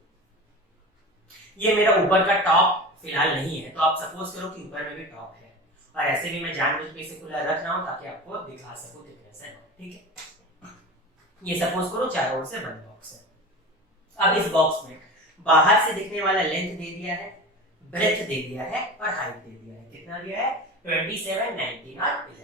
ये मेरा ऊपर का टॉप फिलहाल नहीं है, तो आप सपोज करो कि ऊपर में भी टॉप है, और ऐसे भी मैं जानबूझ के इसे खुला रख रहा हूँ ताकि आपको दिखा सकूं थिकनेस है, ठीक है। ये सपोज करो चारों ओर से बंद बॉक्स है। अब इस बॉक्स में बाहर से दिखने वाला लेंथ दे दिया है, ब्रेथ दे दिया है और हाइट दे दिया है। कितना दिया है? 27, 19 और 11।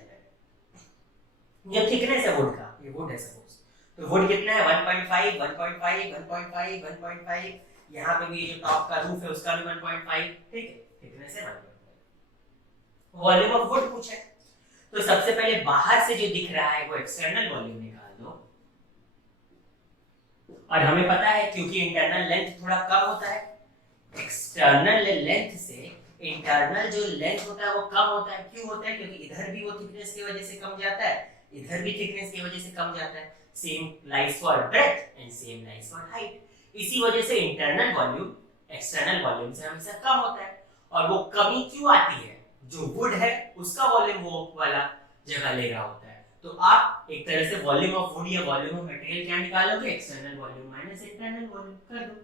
ये थिकनेस है वुड का, ये वुड है सपोज, तो वुड कितना है? 1.5, 1.5, 1.5, 1.5। यहाँ पे भी जो टॉप का रूफ है उसका भी 1.5, ठीक है, थिकनेस है 1.5। वॉल्यूम ऑफ वुड पूछा है, तो सबसे पहले बाहर से जो दिख रहा है वो एक्सटर्नल वॉल्यूम निकाल दो। और हमें पता है क्योंकि इंटरनल लेंथ थोड़ा कम होता है, एक्सटर्नल लेंथ से इंटरनल जो लेंथ होता है वो कम होता है। क्यों होता है? क्योंकि इधर भी वो थिकनेस की वजह से कम जाता है, इधर भी थिकनेस की वजह से कम जाता है। Same lies for breadth and same lies for height. इसी वजह से इंटरनल वॉल्यूम एक्सटर्नल वॉल्यूम से हमेशा कम होता है। और वो कमी क्यों आती है? जो वुड है उसका वॉल्यूम वो वाला जगह ले रहा होता है। तो आप एक तरह से वॉल्यूम ऑफ वुड या वॉल्यूम ऑफ मटेरियल क्या निकालोगे? External volume minus internal volume कर दो।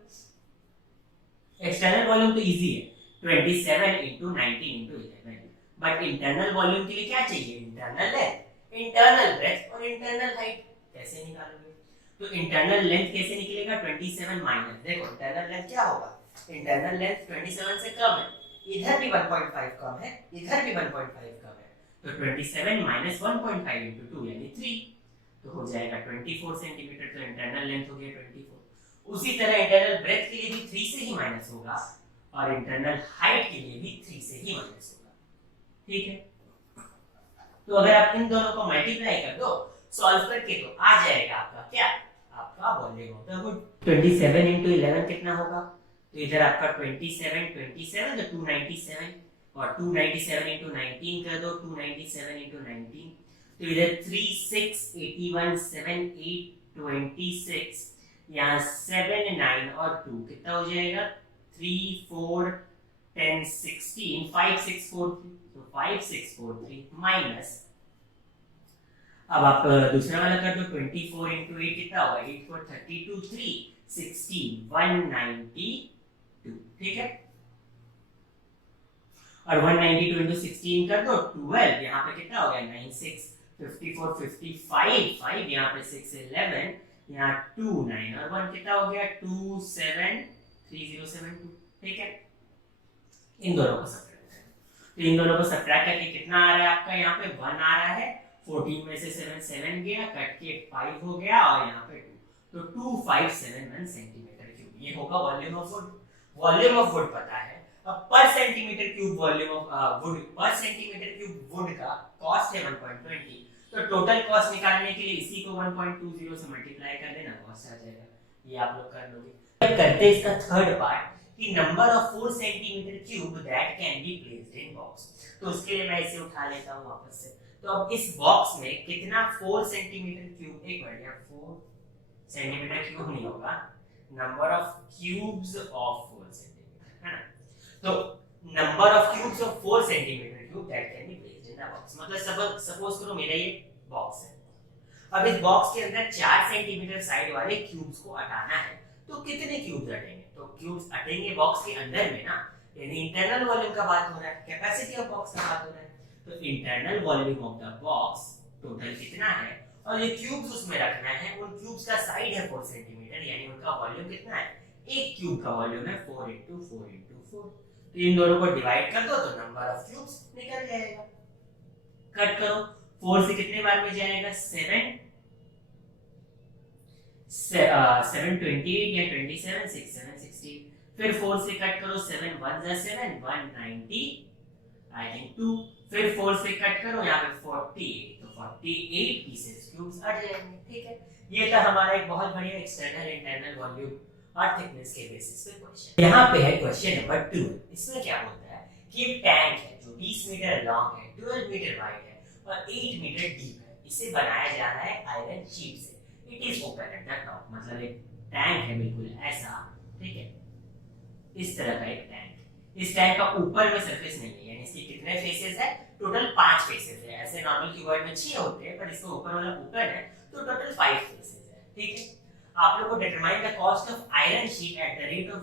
एक्सटर्नल वॉल्यूम तो इजी है, 27 into 19 into 11, but internal volume के लिए क्या चाहिए? इंटरनल लेंथ, इंटरनल ब्रेथ और इंटरनल हाइट। कैसे निकालोगे? तो इंटरनल लेंथ कैसे निकलेगा? 27 माइनस, देखो इंटरनल लेंथ क्या होगा? इंटरनल लेंथ 27 से कम है, इधर भी 1.5 कम है, इधर भी 1.5 कम है, तो 27 माइनस 1.5 into 2 यानी 3, तो हो जाएगा 24 सेंटीमीटर। तो इंटरनल लेंथ हो गया 24। उसी तरह इंटरनल ब्रेथ के लिए भी 3 से ही माइनस होगा और इंटरनल हाइट के लिए भी 3 से ही माइनस होगा, ठीक है। तो अगर आप इन दोनों को मल्टीप्लाई कर दो सॉल्व करके, तो आ जाएगा आपका क्या? आपका volume of the wood. 27 into 11 कितना होगा? तो इधर आपका 27 27 तो 297, और 297 into 19 कर दो, 297 into 19, तो इधर 3 6 81 7 8 26, यहाँ 7 9 और 2 कितना हो जाएगा? 3 4 10 16 5 6 4 3, तो 5 6 4 3 माइनस, अब आप दूसरा वाला कर दो, 24 into 8 कितना होगा? 8 4 32 3 16 192, ठीक है। और 192 into 16 कर दो, 12, यहाँ पे कितना हो गया? 9 6 54 55 5, यहाँ पे 6 11, यहाँ 2 9 और 1 कितना हो गया? 2 7 3 0 7 2, ठीक है। इन दोनों को सब्ट्रैक्ट करें, तो इन दोनों को सब्ट्रैक्ट करके कितना आ रहा है आपका? यहाँ पे 1 आ रहा है, 14 में से 7 7 गया, कट के 5 हो गया और यहाँ पे 2, तो 2571 सेंटीमीटर क्यूब। ये होगा volume of would. Volume of would पता है, अब पर centimetre cube volume of would, पर सेंटीमीटर क्यूब वुड का कॉस्ट है 1.20, तो टोटल कॉस्ट निकालने के लिए इसी को 1.20 से मल्टीप्लाई कर देना, कॉस्ट आ जाएगा। ये आप लोग कर लोगे। अब करते हैं इसका थर्ड पार्ट कि number of 4 centimetre cube that can be placed in box. तो उसके लिए मैं इसे उठा लेता हूं वापस से। तो अब इस बॉक्स में कितना 4 सेंटीमीटर क्यूब, एक मिनट, 4 सेंटीमीटर क्यूब नहीं होगा, number of cubes of 4 centimetre, है ना। तो number of cubes of 4 centimetre cube that can be placed in the box. मतलब सपोज करो मेरा ये बॉक्स है, अब इस बॉक्स के अंदर 4 सेंटीमीटर साइड वाले क्यूब्स को हटाना है, तो कितने क्यूब्स हटेंगे? तो क्यूब्स हटेंगे बॉक्स के अंदर में ना, यानी इंटरनल वॉल्यूम का बात हो रहा है, कैपेसिटी ऑफ बॉक्स का बात हो रहा है। तो internal volume of the box total कितना है, और ये क्यूब्स उसमें रखना है, उन क्यूब्स का साइड है 4 सेंटीमीटर, यानी उनका वॉल्यूम कितना है? एक क्यूब का वॉल्यूम है 4 into 4 into 4। तो इन दोनों को डिवाइड कर दो तो नंबर ऑफ क्यूब्स निकल जाएगा। कट करो, 4 से कितने बार में जाएगा? 7 7 28 या 27 6 7 16, फिर 4 से कट करो, 7 1 7 190 आई थिंक 2, फिर 4 से कट करो, यहाँ पे 48, तो 48 पीसेस क्यूब्स हट जाएंगे, ठीक है। ये था हमारा एक बहुत बढ़िया एक्सटर्नल इंटरनल वॉल्यूम और थिकनेस के बेसिस पे क्वेश्चन। यहाँ पे है क्वेश्चन नंबर 2। इसमें क्या बोलता है कि एक टैंक है जो 20 मीटर लॉन्ग है, 12 मीटर वाइड है और 8 मीटर डीप है। इसे बनाया जा रहा है आयरन शीट से। It is open at the top, मतलब एक टैंक है बिल्कुल ऐसा, ठीक है, इस तरह का एक टैंक। इस टैंक का ऊपर में सरफेस नहीं है, यानी इसके कितने फेसेस है, टोटल 5 फेसेस है। ऐसे नॉर्मल क्यूबॉइड में 6 होते हैं, पर इसका ऊपर वाला ओपन है तो टोटल 5 फेसेस है। ठीक है, आप लोगों को determine the cost of iron sheet at the rate of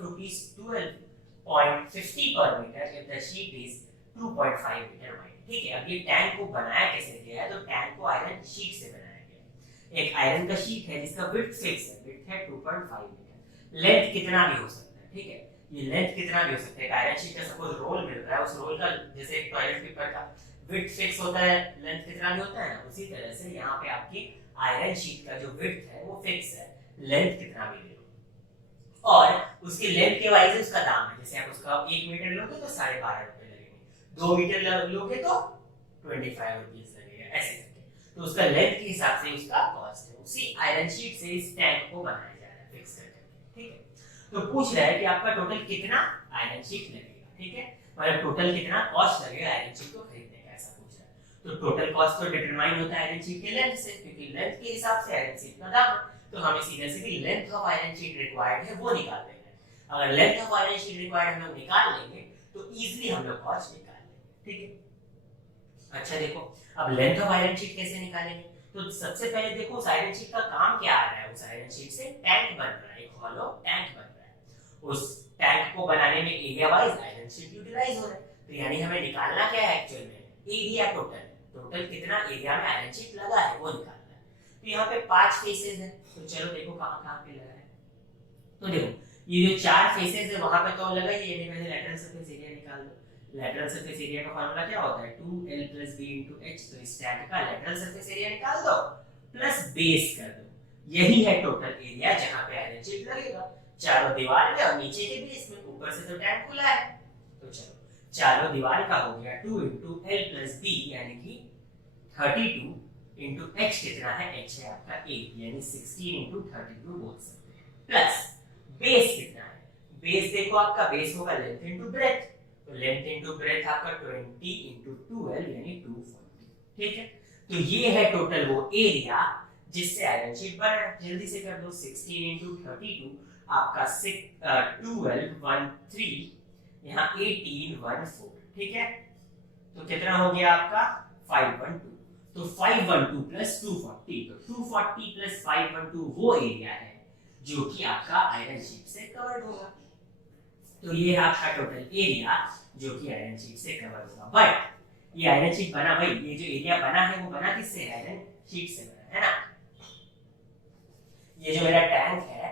₹12.50 per metre if the sheet is 2.5 metre wide. ठीक है, अब ये टैंक को बनाया कैसे गया है, तो टैंक को आयरन शीट से बनाया गया है। एक आयरन का शीट है जिसका विड्थ फिक्स है, विड्थ है 2.5 मीटर, लेंथ कितना भी हो सकता है। ठीक है, ये लेंथ कितना भी हो सकता है। आयरन शीट का सपोज रोल मिल रहा है, उस रोल का जैसे टॉयलेट पेपर का विड्थ फिक्स होता है, लेंथ कितना भी होता है, उसी तरह से यहाँ पे आपकी आयरन शीट का जो विड्थ है वो फिक्स है, लेंथ कितना भी ले लो और उसकी लेंथ के वाइज उसका दाम है। जैसे आप उसका 1 मीटर लोगे तो 12.5 रुपए लगेंगे, 2 मीटर लोगे तो 25 रुपीज लगेगा, ऐसे करके। तो उसका लेंथ के हिसाब से उसका कॉस्ट है। उसी आयरन शीट से इस टैंक को बनाया जा रहा है फिक्स करके। ठीक है, तो पूछ रहा है कि आपका टोटल कितना आयरन शीट लगेगा। ठीक है, मतलब टोटल कितना कॉस्ट लगेगा आयरन शीट को खरीदने का, ऐसा पूछ रहा है। तो टोटल कॉस्ट तो डिटरमाइन होता है आयरन शीट के लेंथ से, क्योंकि लेंथ के हिसाब से आयरन शीट का दाम है। तो हमें सीधे सीधे length of iron sheet required है वो निकाल लेंगे। अगर length of iron sheet required हम लोग निकाल लेंगे तो इजीली हम लोग कॉस्ट निकाल लेंगे। ठीक है, अच्छा देखो अब लेंथ ऑफ आयरन शीट कैसे निकालेंगे, तो सबसे पहले देखो उस आयरन शीट का काम क्या आ रहा है। उस आयरन शीट से टैंक बन रहा है, एक हॉलो टैंक बन रहा है। उस टैंक को बनाने में area wise iron sheet utilise हो रहा है, तो यानी हमें निकालना क्या है एक्चुअल में, एरिया टोटल। टोटल कितना एरिया में आयरन शीट लगा है वो निकालना है। तो यहाँ पे 5 फेसेस है, तो चलो देखो कहाँ कहाँ पे लगा है। तो देखो ये जो 4 फेसेस है वहां पे तो लगा ही है, पहले लेटरल सरफेस एरिया निकाल दो। लेटरल सरफेस एरिया का फार्मूला क्या होता है, 2l + b * h। तो इस टैंक का लेटरल सरफेस एरिया निकाल दो प्लस बेस कर दो, यही है टोटल एरिया जहां पे आयरन शीट लगेगा, चारों दीवार में और नीचे के बेस में। ऊपर से तो टैंक खुला है, तो चलो चारों दीवार का हो गया 2 * l + b यानी कि 32 इंटू h कितना है, h है आपका 8 यानी 16 इंटू 32 बोल सकते हैं, प्लस बेस कितना है, बेस देखो आपका बेस होगा लेंथ इंटू ब्रेथ। तो लेंथ इंटू ब्रेथ आपका 20 इंटू 12 यानी 240। ठीक है, तो ये है टोटल वो एरिया जिससे आयरन शीट बना है। जल्दी से कर दो, 16 इंटू 32 आपका 12 13 यहाँ 18 14। ठीक है, तो कितना हो गया आपका 512। तो 512 प्लस 240, तो 240 प्लस 512 वो एरिया है जो कि आपका आयरन शीट से कवर्ड होगा। तो ये है आपका टोटल एरिया जो कि आयरन शीट से कवर होगा। बट ये आयरन शीट बना, भाई ये जो एरिया बना है वो बना किससे, आयरन शीट से बना है ना। ये जो मेरा टैंक है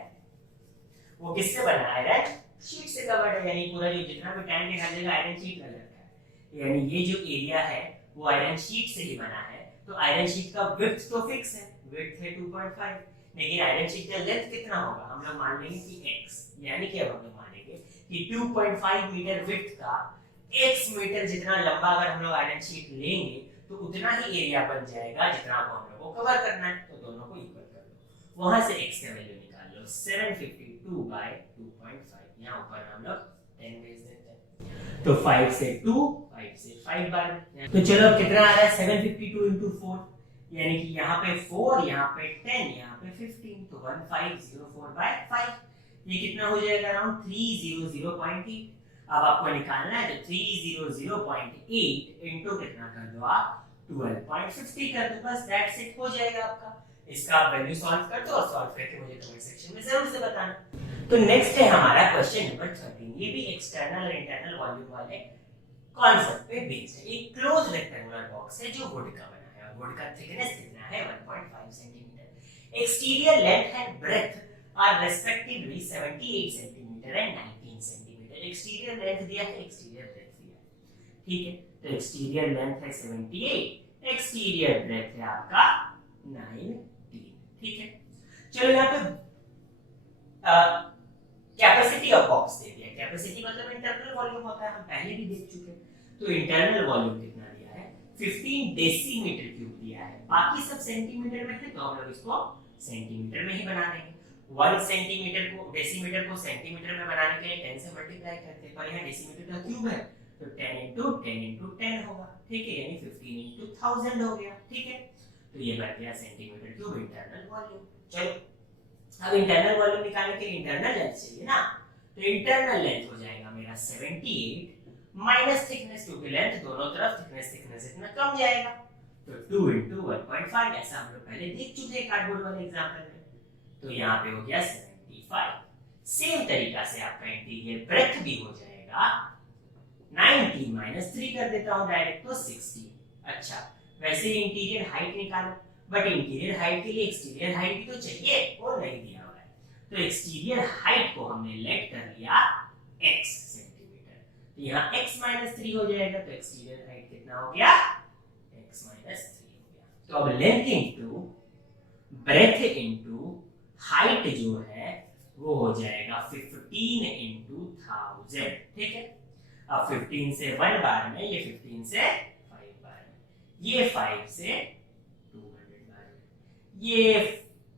वो किससे बना है, आयरन शीट से कवर्ड है, यानी पूरा जो जितना भी टैंक है हर जगह आयरन शीट लगा रखा है, यानी ये जो एरिया है वो आयरन शीट से ही बना है। तो आयरन शीट का विड्थ तो फिक्स है, विड्थ है 2.5, लेकिन आयरन शीट का लेंथ कितना होगा, हम लोग मान लेंगे कि x, यानी कि अब हम लोग मानेंगे कि 2.5 मीटर विड्थ का x मीटर जितना लंबा अगर हम लोग आयरन शीट लेंगे तो उतना ही एरिया बन जाएगा जितना को हम लोग को कवर करना है। तो दोनों को इक्वल कर दो, वहां से x का वैल्यू निकाल लो, 752 बाय 2.5, यहाँ ऊपर हम लोग 10 भेज देते हैं, तो 5 से 2, 5 से 5 बार। तो चलो अब कितना आ रहा है, 752 इंटू 4, यानी कि यहाँ पे 4, यहाँ पे 10, यहाँ पे 15, तो 1504 बाय 5, ये कितना हो जाएगा, अराउंड 300.8। अब आपको निकालना है तो 300.8 इंटू कितना कर दो आप, 12.50 कर दो, बस दैट्स इट, हो जाएगा आपका। इसका आप वैल्यू सॉल्व कर दो और सॉल्व करके मुझे कमेंट सेक्शन में जरूर से बताना। तो नेक्स्ट है हमारा क्वेश्चन नंबर 13, ये भी एक्सटर्नल और इंटरनल वॉल्यूम वाले कॉन्सेप्ट पे बेस्ड है। एक क्लोज रेक्टेंगुलर बॉक्स है जो वुड का बना है और वुड का थिकनेस कितना है, 1.5 centimetre. Exterior length and breadth are respectively 78 centimetre and 19 centimetre. Exterior length दिया है, एक्सटीरियर ब्रेथ दिया है, ठीक है। तो एक्सटीरियर लेंथ है 78, एक्सटीरियर ब्रेथ है आपका 19, ठीक है। चलो यहाँ पे कैपेसिटी ऑफ बॉक्स दे दिया, कैपेसिटी मतलब इंटरनल वॉल्यूम होता है, हम पहले भी देख चुके। तो इंटरनल वॉल्यूम कितना दिया है, 15 डेसीमीटर क्यूब दिया है, बाकी सब सेंटीमीटर में है तो हम लोग इसको सेंटीमीटर में ही बना देंगे। 1 सेंटीमीटर को डेसीमीटर को सेंटीमीटर में बनाने के लिए 10 से मल्टीप्लाई करते हैं, पर यहाँ डेसीमीटर का क्यूब है तो 10 into 10 into 10 होगा, ठीक है, यानी 15 into 1000 हो गया, ठीक है। तो ये बन गया सेंटीमीटर क्यूब इंटरनल वॉल्यूम। चलो अब इंटरनल वॉल्यूम निकालने के लिए इंटरनल लेंथ चाहिए ना, तो इंटरनल लेंथ हो जाएगा जाएगा मेरा 78 माइनस थिकनेस, क्योंकि लेंथ दोनों तरफ थिकनेस इतना कम जाएगा, तो 2 into 1.5, ऐसा हम लोग पहले देख चुके हैं कार्डबोर्ड वाले एग्जांपल में। तो यहाँ पे हो गया 75। सेम तरीका से आपका इंटीरियर ब्रेथ भी हो जाएगा 90 माइनस 3 कर देता हूँ डायरेक्ट, तो 60। अच्छा, वैसे ही इंटीरियर हाइट निकालो, बट इंटीरियर हाइट के लिए एक्सटीरियर हाइट भी तो चाहिए, वो नहीं दिया हुआ है। तो एक्सटीरियर हाइट को हमने लेट कर लिया x सेंटीमीटर, तो यहाँ x माइनस 3 हो जाएगा, तो एक्सटीरियर हाइट कितना हो गया, x माइनस 3 हो गया। तो अब length into breadth into height जो है वो हो जाएगा 15 इंटू 1000, ठीक है। अब 15 से 1 बार में, ये 15 से 5 बार में, ये 5 से 200 बार में, ये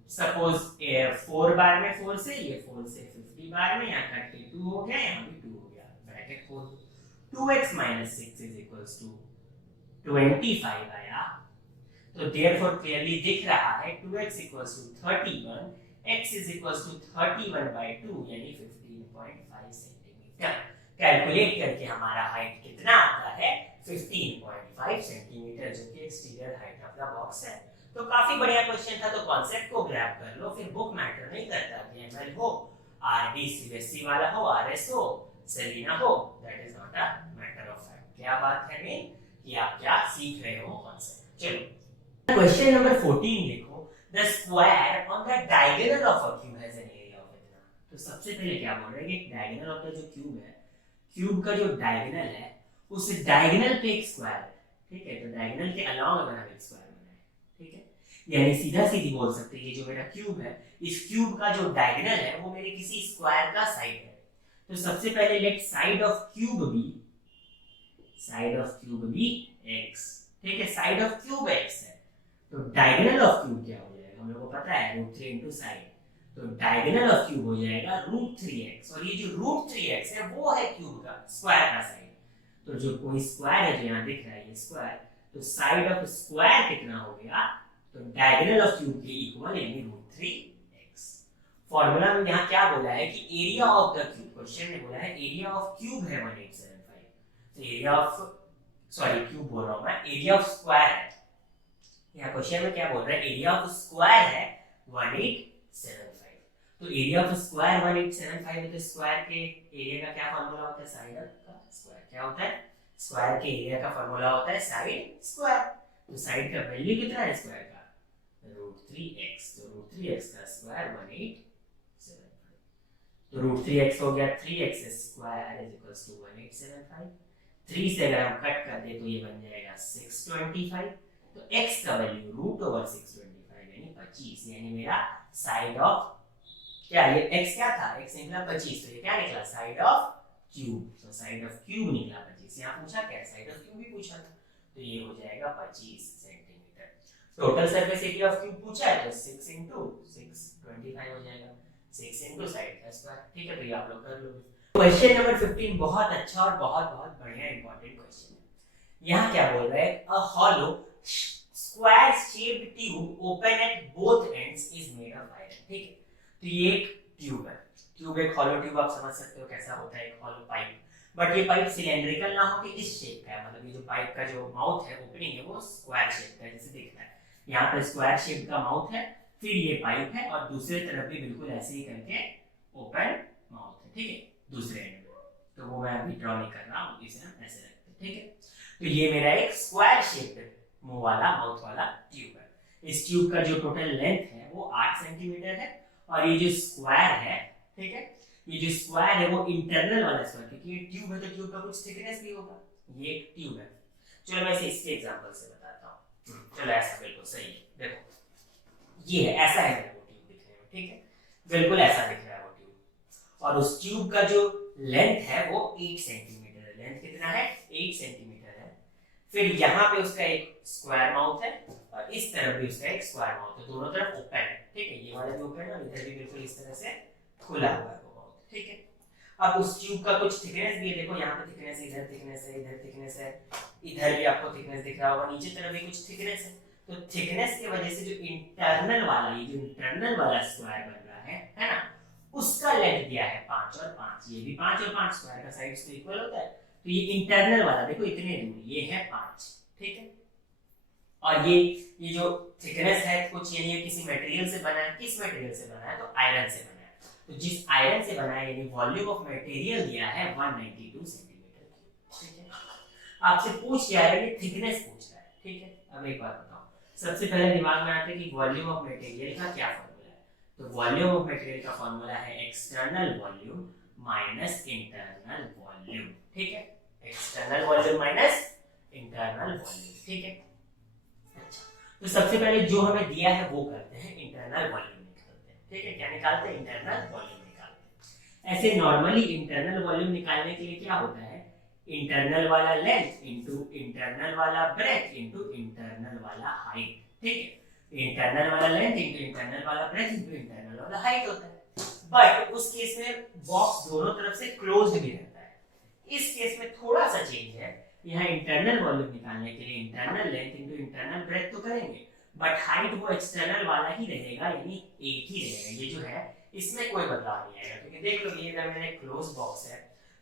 सपोज 4 बार में 4 से, ये 4 से 50 बार में, यहाँ कट के 2 हो गया, यहाँ भी 2 हो गया, ब्रैकेट खोल दो। 2x minus 6 is equals to 25 आया, तो देयरफॉर क्लियरली दिख रहा है 2x equals to 31, x is equals to 31 by 2 यानी 15.5 सेंटीमीटर। कैलकुलेट करके हमारा हाइट कितना आता है, 15.5 सेंटीमीटर, जो कि exterior height of the box है। तो काफी बढ़िया क्वेश्चन था, तो कॉन्सेप्ट को ग्रैब कर लो, फिर बुक मैटर नहीं करता कि एमएल हो, आरडी सीबीएसई वाला हो, आरएस हो, सेलिना हो, that is not a matter of fact. क्या बात है मेन कि आप क्या सीख रहे हो कॉन्सेप्ट। चलो क्वेश्चन नंबर 14 लिखो, the square on the diagonal of a cube has an area of इतना। तो सबसे पहले क्या बोल रहे हैं कि डायगोनल ऑफ द जो क्यूब है, क्यूब का जो डायगोनल है, उस डायगोनल पे एक स्क्वायर है, ठीक है। तो डायगोनल के अलावा अगर हम एक स्क्वायर बनाए, ठीक है, यानी सीधा सीधी बोल सकते हैं ये जो मेरा क्यूब है, इस क्यूब का जो डायगोनल है वो मेरे किसी स्क्वायर का साइड है। तो सबसे पहले let side of cube be x, ठीक है, साइड ऑफ क्यूब x है, तो डायगोनल ऑफ क्यूब क्या हो जाएगा, हम लोग को पता है √3 इनटू साइड, तो डायगोनल ऑफ क्यूब हो जाएगा √3x, और ये जो √3x है वो है क्यूब का स्क्वायर का साइड। तो जो कोई स्क्वायर है जो यहाँ दिख रहा है ये स्क्वायर, तो साइड ऑफ स्क्वायर कितना हो गया, तो डायगोनल ऑफ क्यूब के इक्वल यानी √3x। फार्मूला में यहाँ क्या बोला है कि area of the cube, question में बोला है एरिया ऑफ क्यूब है 1875, तो एरिया ऑफ क्यूब बोल रहा हूं मैं, एरिया ऑफ स्क्वायर है। यहाँ क्वेश्चन में क्या बोल रहा है, एरिया ऑफ स्क्वायर है 1875, तो एरिया ऑफ स्क्वायर 1875 है, तो स्क्वायर के एरिया का क्या फार्मूला होता है, साइड का स्क्वायर। क्या होता है, स्क्वायर के एरिया का फार्मूला होता है साइड स्क्वायर। तो साइड का वैल्यू कितना है स्क्वायर का, √3x, तो √3x का स्क्वायर 1875, तो √3x हो गया 3x square is equals to 1875। 3 से अगर हम कट कर दे तो ये बन जाएगा 625, तो x का वैल्यू √625 यानी 25, यानी मेरा साइड ऑफ क्या, ये x क्या था, x निकला 25, तो ये क्या निकला, साइड ऑफ क्यूब, तो साइड ऑफ क्यूब निकला 25। यहाँ पूछा क्या, साइड ऑफ क्यूब भी पूछा था, तो ये हो जाएगा 25 centimetre. Total surface area of cube पूछा है, तो 6 into 6 25 हो जाएगा, 6 into साइड का स्क्वायर, ठीक है। तो ये आप लोग कर लो। क्वेश्चन नंबर 15 बहुत अच्छा और बहुत बढ़िया इंपॉर्टेंट क्वेश्चन है। यहाँ क्या बोल रहा है, a hollow square shaped tube open at both ends is made of iron, ठीक है। तो ये एक ट्यूब है, ट्यूब एक हॉलो ट्यूब, आप समझ सकते हो कैसा होता है एक हॉलो पाइप, बट ये पाइप सिलेंड्रिकल ना हो कि इस शेप का है, मतलब ये जो पाइप का जो माउथ है, ओपनिंग है, वो स्क्वायर शेप का है, जैसे दिख रहा है यहाँ पर स्क्वायर शेप का माउथ है, फिर ये पाइप है, और दूसरी तरफ भी बिल्कुल ऐसे ही करके ओपन माउथ है, ठीक है, दूसरे एंड में। तो वो मैं अभी ड्रॉ नहीं कर रहा हूँ, इसे हम ऐसे रखते हैं, ठीक है। तो ये मेरा एक स्क्वायर शेप्ड मुंह वाला माउथ वाला ट्यूब है। इस ट्यूब का जो टोटल लेंथ है वो 8 सेंटीमीटर है, और ये जो स्क्वायर है, ठीक है, ये जो स्क्वायर है वो इंटरनल वाला स्क्वायर, क्योंकि ये ट्यूब है तो ट्यूब का कुछ थिकनेस भी होगा, ये एक ट्यूब है। चलो मैं इसे इसके एग्जांपल से बताता हूँ। चलो ऐसा बिल्कुल सही है, देखो ये है, ऐसा है वो ट्यूब दिखने में, ठीक है, बिल्कुल ऐसा दिख रहा है वो ट्यूब, और उस ट्यूब का जो लेंथ है वो 8 सेंटीमीटर है। लेंथ कितना है, 8 सेंटीमीटर है। फिर यहाँ पे उसका एक स्क्वायर माउथ है, और इस तरफ भी उसका एक स्क्वायर माउथ है, दोनों तरफ ओपन है, ठीक है, ये वाला भी ओपन है और इधर भी बिल्कुल इस तरह से खुला हुआ है वो माउथ, ठीक है। अब उस ट्यूब का कुछ थिकनेस भी है, देखो यहाँ पे थिकनेस है, इधर थिकनेस है, इधर थिकनेस है, इधर भी आपको थिकनेस दिख रहा होगा, नीचे तरफ भी कुछ थिकनेस है। तो थिकनेस की वजह से जो इंटरनल वाला, ये जो इंटरनल वाला स्क्वायर बन रहा है ना, उसका लेंथ दिया है 5 और 5, ये भी 5 और 5 स्क्वायर का साइड्स तो इक्वल होता है, तो ये इंटरनल वाला देखो इतने दूर ये है 5, ठीक है। और ये जो थिकनेस है कुछ यानी किसी मटेरियल से बना है, किस मटेरियल से बना है तो आयरन से बना है, तो जिस आयरन से बना है यानी वॉल्यूम ऑफ मटेरियल दिया है 192 सेंटीमीटर, ठीक है। आपसे पूछ क्या है ये थिकनेस पूछ रहा है, ठीक है। अब एक बात बताओ, सबसे पहले दिमाग में आता है कि वॉल्यूम ऑफ मटेरियल का क्या फॉर्मूला है, तो वॉल्यूम ऑफ मटेरियल का फॉर्मूला है external volume minus internal volume, ठीक है। External volume minus internal volume, ठीक है। तो सबसे पहले जो हमें दिया है वो करते हैं, इंटरनल वॉल्यूम निकालते हैं, ठीक है। क्या निकालते हैं, इंटरनल वॉल्यूम निकालते हैं। ऐसे नॉर्मली इंटरनल वॉल्यूम निकालने के लिए क्या होता है, इंटरनल वाला लेंथ इनटू इंटरनल वाला ब्रेथ इनटू इंटरनल वाला हाइट, ठीक है। इंटरनल वाला लेंथ इनटू इंटरनल वाला ब्रेथ इनटू इंटरनल वाला हाइट होता है, बट उस केस में बॉक्स दोनों तरफ से क्लोज्ड भी रहता है। इस केस में थोड़ा सा चेंज है, यहाँ इंटरनल वॉल्यूम निकालने के लिए internal length into internal breadth तो करेंगे, बट हाइट वो एक्सटर्नल वाला ही रहेगा, यानी एक ही रहेगा। ये जो है इसमें कोई बदलाव नहीं आएगा, क्योंकि देख लो ये अगर मेरा क्लोज बॉक्स है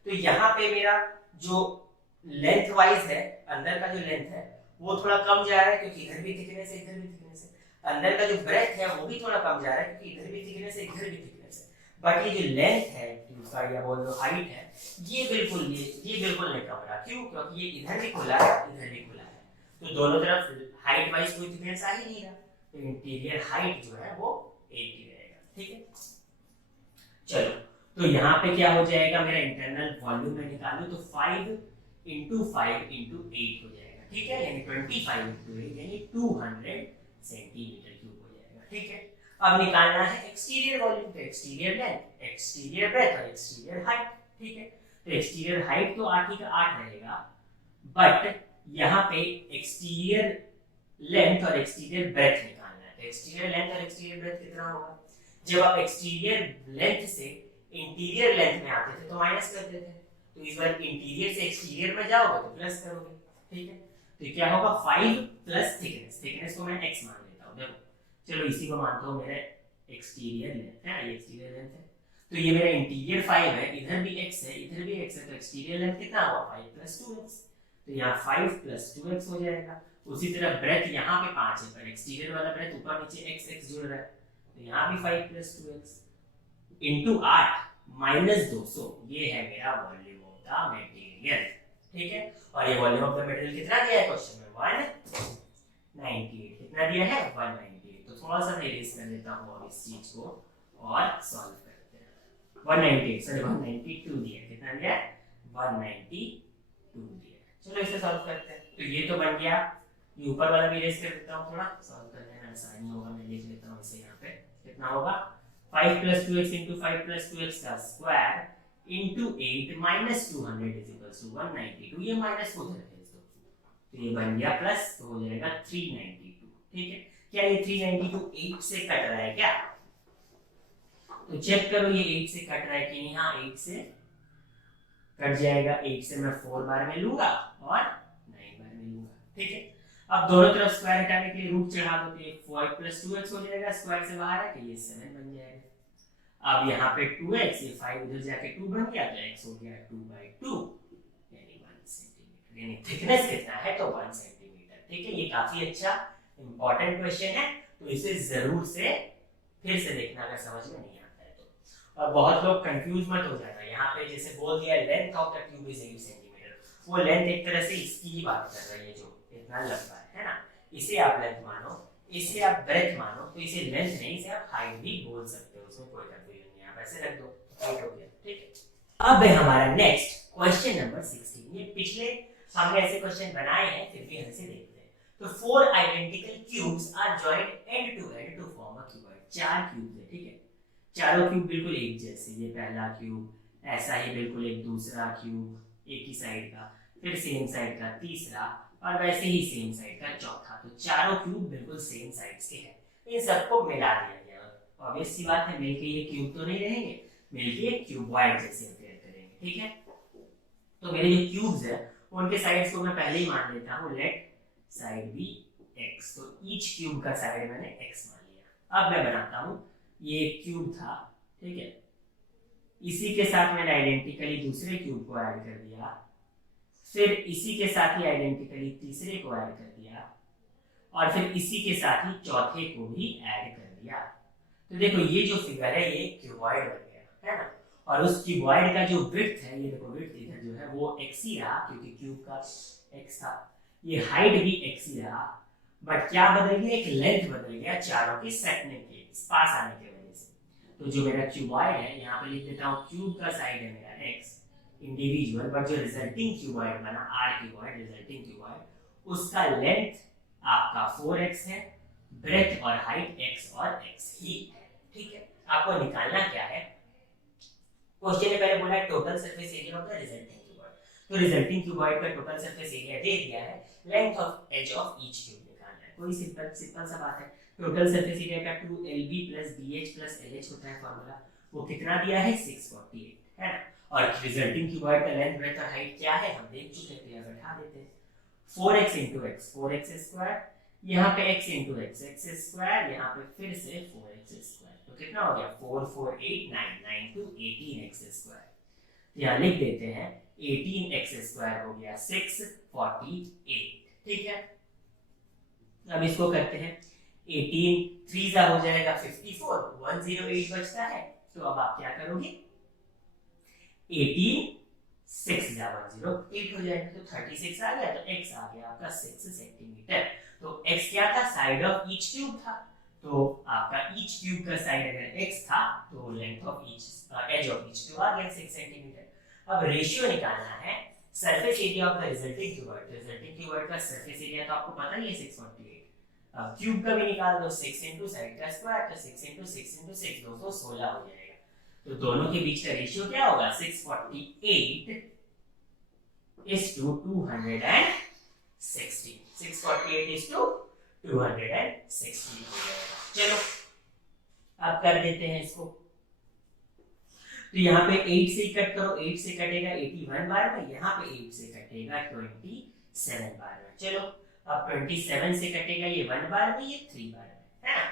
तो यहाँ पे मेरा जो लेंथ वाइज है, अंदर का जो लेंथ है वो थोड़ा कम जा रहा है, क्योंकि इधर भी थिकनेस है इधर भी थिकनेस है। अंदर का जो ब्रेथ है वो भी थोड़ा कम जा रहा है, क्योंकि इधर भी थिकनेस है इधर भी थिकनेस है। बट ये जो लेंथ है का या बोल दो हाइट है, ये बिल्कुल नहीं कम रहा। क्यों, क्योंकि ये इधर भी खुला है इधर भी खुला है, तो दोनों तरफ हाइट वाइज कोई डिफरेंस आ ही नहीं रहा, तो इंटीरियर हाइट जो है वो एक ही रहेगा, ठीक है। चलो, तो यहाँ पे क्या हो जाएगा, मेरा इंटरनल वॉल्यूम में निकालूं तो 5 इंटू 5 इंटू 8 हो जाएगा, ठीक है। यानी 25 इंटू 8 यानी 200 सेंटीमीटर क्यूब हो जाएगा, ठीक है। अब निकालना है एक्सटीरियर वॉल्यूम, तो एक्सटीरियर लेंथ, एक्सटीरियर ब्रेथ और एक्सटीरियर हाइट, ठीक है। तो एक्सटीरियर हाइट तो 8 ही का 8 रहेगा, बट यहाँ पे एक्सटीरियर लेंथ और एक्सटीरियर ब्रेथ निकालना है। तो एक्सटीरियर लेंथ और एक्सटीरियर ब्रेथ कितना होगा, जब आप एक्सटीरियर लेंथ से इंटीरियर लेंथ में आते थे तो माइनस करते थे, तो इस बार इंटीरियर से एक्सटीरियर में जाओगे तो प्लस करोगे, ठीक है। तो क्या होगा 5 प्लस थिकनेस, थिकनेस को मैं x मान लेता हूँ, देखो चलो इसी को मानता हूँ मेरा एक्सटीरियर लेंथ है, ये एक्सटीरियर लेंथ है, तो ये मेरा इंटीरियर 5 है, इधर भी x है इधर भी x है, तो एक्सटीरियर लेंथ कितना हुआ 5 प्लस 2x, तो यहाँ 5 प्लस 2x हो जाएगा। उसी तरह ब्रेथ यहाँ पे 5 है, पर एक्सटीरियर वाला ब्रेथ ऊपर नीचे x जुड़ रहा है, तो यहाँ भी 5 प्लस 2x इंटू 8 माइनस 200, ये है मेरा वॉल्यूम ऑफ द मटेरियल, ठीक है। और ये वॉल्यूम ऑफ द मटेरियल कितना दिया है क्वेश्चन में 198, कितना दिया है 198, तो थोड़ा सा मैं इरेज कर देता हूँ अब इस चीज को और सॉल्व करते हैं। 198 सॉरी 192 दिया, कितना दिया 192 दिया। चलो इसे सॉल्व करते हैं, तो ये तो बन गया, ये ऊपर वाला भी इरेज कर देता हूँ, थोड़ा सॉल्व करने में आसानी होगा, मैं लिख लेता हूँ इसे यहाँ पे, कितना होगा 5 plus 2x into 5 plus 2x का square into 8 minus 200 is equals to 192, ये माइनस को उधर भेज दो, तो ये बन गया प्लस, तो हो जाएगा 392, ठीक है। क्या ये 392 8 से कट रहा है क्या, तो चेक करो ये 8 से कट रहा है कि नहीं, हाँ 8 से कट जाएगा, 8 से मैं 4 बार में लूंगा और 9 बार में लूंगा, ठीक है। अब दोनों तरफ स्क्वायर हटाने के लिए रूट चढ़ा दो, तो ये 5 प्लस 2x हो जाएगा, स्क्वायर से बाहर है तो ये 7 बन जाएगा। अब यहाँ पे 2x, ये 5 उधर जाके 2 बन गया, तो x हो गया 2/2 यानी 1 सेंटीमीटर, यानी थिकनेस कितना है तो 1 सेंटीमीटर, ठीक है। ये काफी अच्छा इंपॉर्टेंट क्वेश्चन है, तो इसे जरूर से फिर से देखना अगर समझ में नहीं आता है तो। और बहुत लोग कंफ्यूज मत हो जाना, यहाँ पे जैसे बोल दिया length of the tube is 8 centimetre, वो लेंथ एक तरह से इसकी ही बात कर रही है, जो इतना लंबा है ना, इसे आप लेंथ मानो, इसे आप ब्रेथ मानो, तो इसे लेंथ नहीं, इसे आप हाइट भी बोल सकते हो, उसमें कोई कंफ्यूजन नहीं है, आप ऐसे रख दो, हाइट हो गया, ठीक है। अब है हमारा नेक्स्ट क्वेश्चन नंबर 16, ये पिछले हमने ऐसे क्वेश्चन बनाए हैं फिर भी हम इसे देखते हैं। तो 4 identical cubes are joined end to end to form a cuboid, 4 cube है, ठीक है। चारों क्यूब बिल्कुल एक जैसे, ये पहला क्यूब, ऐसा ही बिल्कुल एक दूसरा क्यूब एक ही साइड का, फिर सेम साइड का तीसरा, और वैसे ही सेम साइड का चौथा, तो चारों क्यूब बिल्कुल सेम साइड्स के हैं, इन सबको मिला दिया गया। ऑब्वियस सी बात है मिलके ये क्यूब तो नहीं रहेंगे, मिलके एक क्यूबॉइड जैसे अपीयर करेंगे, ठीक है। तो मेरे जो क्यूब्स है उनके साइड्स को मैं पहले ही मान लेता हूँ, लेट साइड बी x, तो ईच क्यूब का साइड मैंने x मान लिया। अब मैं बनाता हूँ, ये एक क्यूब था, ठीक है, इसी के साथ मैंने आइडेंटिकली दूसरे क्यूब को ऐड कर दिया, फिर इसी के साथ ही आइडेंटिकली तीसरे को ऐड कर दिया, और फिर इसी के साथ ही चौथे को भी ऐड कर दिया। तो देखो ये जो फिगर है ये क्यूबॉइड बन गया है ना। और उस क्यूबॉइड का जो विड्थ है, ये देखो विड्थ इधर जो है वो x ही रहा क्योंकि क्यूब का x था, ये हाइट भी x ही रहा, बट क्या बदल गया, एक लेंथ बदल गया चारों के सटने के पास आने की वजह से। तो जो मेरा क्यूबॉइड है यहाँ पे लिख देता हूँ, क्यूब का साइड है मेरा x इंडिविजुअल, बट जो रिजल्टिंग क्यूबॉइड बना r क्यूबॉइड रिजल्टिंग क्यूबॉइड, उसका लेंथ आपका 4x है, ब्रेथ और हाइट x और x ही है। ठीक है, आपको निकालना क्या है, क्वेश्चन ने पहले बोला है total surface area of the resulting cuboid, तो रिजल्टिंग क्यूबॉइड का टोटल सरफेस एरिया दे दिया है, length of edge of each cube निकालना है। कोई सिंपल सा बात है, टोटल सरफेस एरिया का 2lb + bh + lh होता है फॉर्मूला, वो कितना दिया है 648 है ना। और रिजल्टिंग क्यूबॉइड का लेंथ ब्रेथ और हाइट क्या है हम देख चुके हैं, तो बैठा देते हैं 4x × x 4x², यहाँ पे x × x x², यहाँ पे फिर से 4x², तो कितना हो गया 4 4 8 9 9 to 18x²। यहाँ लिख देते हैं 18x² हो गया 648। ठीक है, अब इसको करते हैं, 18 3 हो जाएगा 54, 108 बचता है, तो अब आप क्या करोगे, 18 6 108 हो जाएगा, तो 36 आ गया, तो x आ गया आपका 6 सेंटीमीटर। तो x क्या था, साइड ऑफ ईच क्यूब था, तो आपका ईच क्यूब का साइड अगर x था तो length of each edge of each cube आ गया 6 सेंटीमीटर। अब रेशियो निकालना है surface area of the resulting cuboid, resulting cuboid का सरफेस एरिया तो आपको पता ही है 648, अब क्यूब का भी निकाल दो, 6 × साइड का स्क्वायर, तो 6 × 6 × 6 216 हो जाएगा, तो दोनों के बीच का रेशियो क्या होगा 648 260, 648 260 हो जाएगा। चलो अब कर देते हैं इसको, तो यहाँ पे 8 से कट करो, 8 से कटेगा 81 बार में, यहाँ पे 8 से कटेगा 27 बार में। चलो अब 27 से कटेगा ये 1 बार में, ये 3 बार में है ना,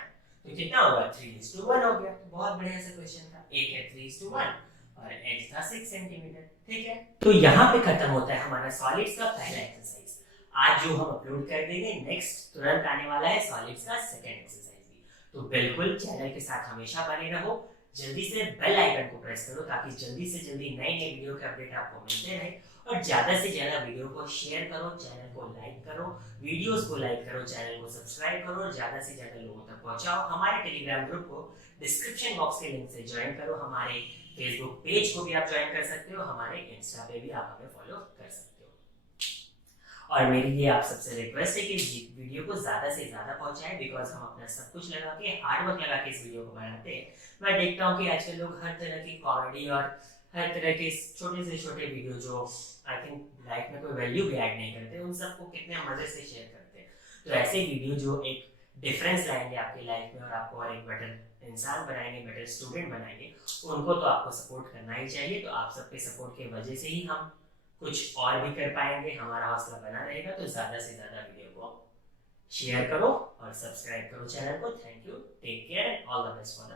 तो कितना होगा 3:1 हो गया। तो बहुत बढ़िया सा क्वेश्चन था, एक है 3:1 और h था 6 सेंटीमीटर। ठीक है, तो यहाँ पे खत्म होता है हमारा सॉलिड्स का पहला एक्सरसाइज। आज जो हम अपलोड कर देंगे, नेक्स्ट तुरंत आने वाला है सॉलिड्स का सेकंड एक्सरसाइज भी। तो बिल्कुल चैनल के साथ हमेशा बने रहो, जल्दी से बेल आइकन को प्रेस करो ताकि जल्दी से जल्दी नए नए वीडियो के अपडेट आपको मिलते रहे, और ज्यादा से ज्यादा वीडियो को शेयर करो, चैनल को लाइक करो, वीडियोस को लाइक करो, चैनल को सब्सक्राइब करो, और ज्यादा से ज्यादा लोगों तक पहुंचाओ। हमारे टेलीग्राम ग्रुप को डिस्क्रिप्शन बॉक्स के लिंक से ज्वाइन करो, हमारे फेसबुक पेज को भी आप ज्वाइन कर सकते हो, हमारे इंस्टा पे भी आप हमें फॉलो कर सकते हो। और मेरी ये आप सबसे रिक्वेस्ट है कि वीडियो को ज्यादा से ज्यादा पहुंचाएं, बिकॉज हम अपना सब कुछ लगा के, हार्ड वर्क लगा के इस वीडियो को बनाते हैं। मैं देखता हूँ कि आजकल लोग हर तरह की कॉमेडी और हर तरह के छोटे से छोटे वीडियो जो आई थिंक लाइफ में कोई वैल्यू भी ऐड नहीं करते, उन सबको कितने मजे से शेयर करते हैं। तो ऐसे वीडियो जो एक डिफरेंस लाएंगे आपकी लाइफ में और आपको और एक बेटर इंसान बनाएंगे, बेटर स्टूडेंट बनाएंगे, उनको तो आपको सपोर्ट करना ही चाहिए। तो आप सबके सपोर्ट की वजह से ही हम कुछ और भी कर पाएंगे, हमारा हौसला बना रहेगा। तो ज्यादा से ज्यादा वीडियो को शेयर करो और सब्सक्राइब करो चैनल को। Thank you, take care and all the best for the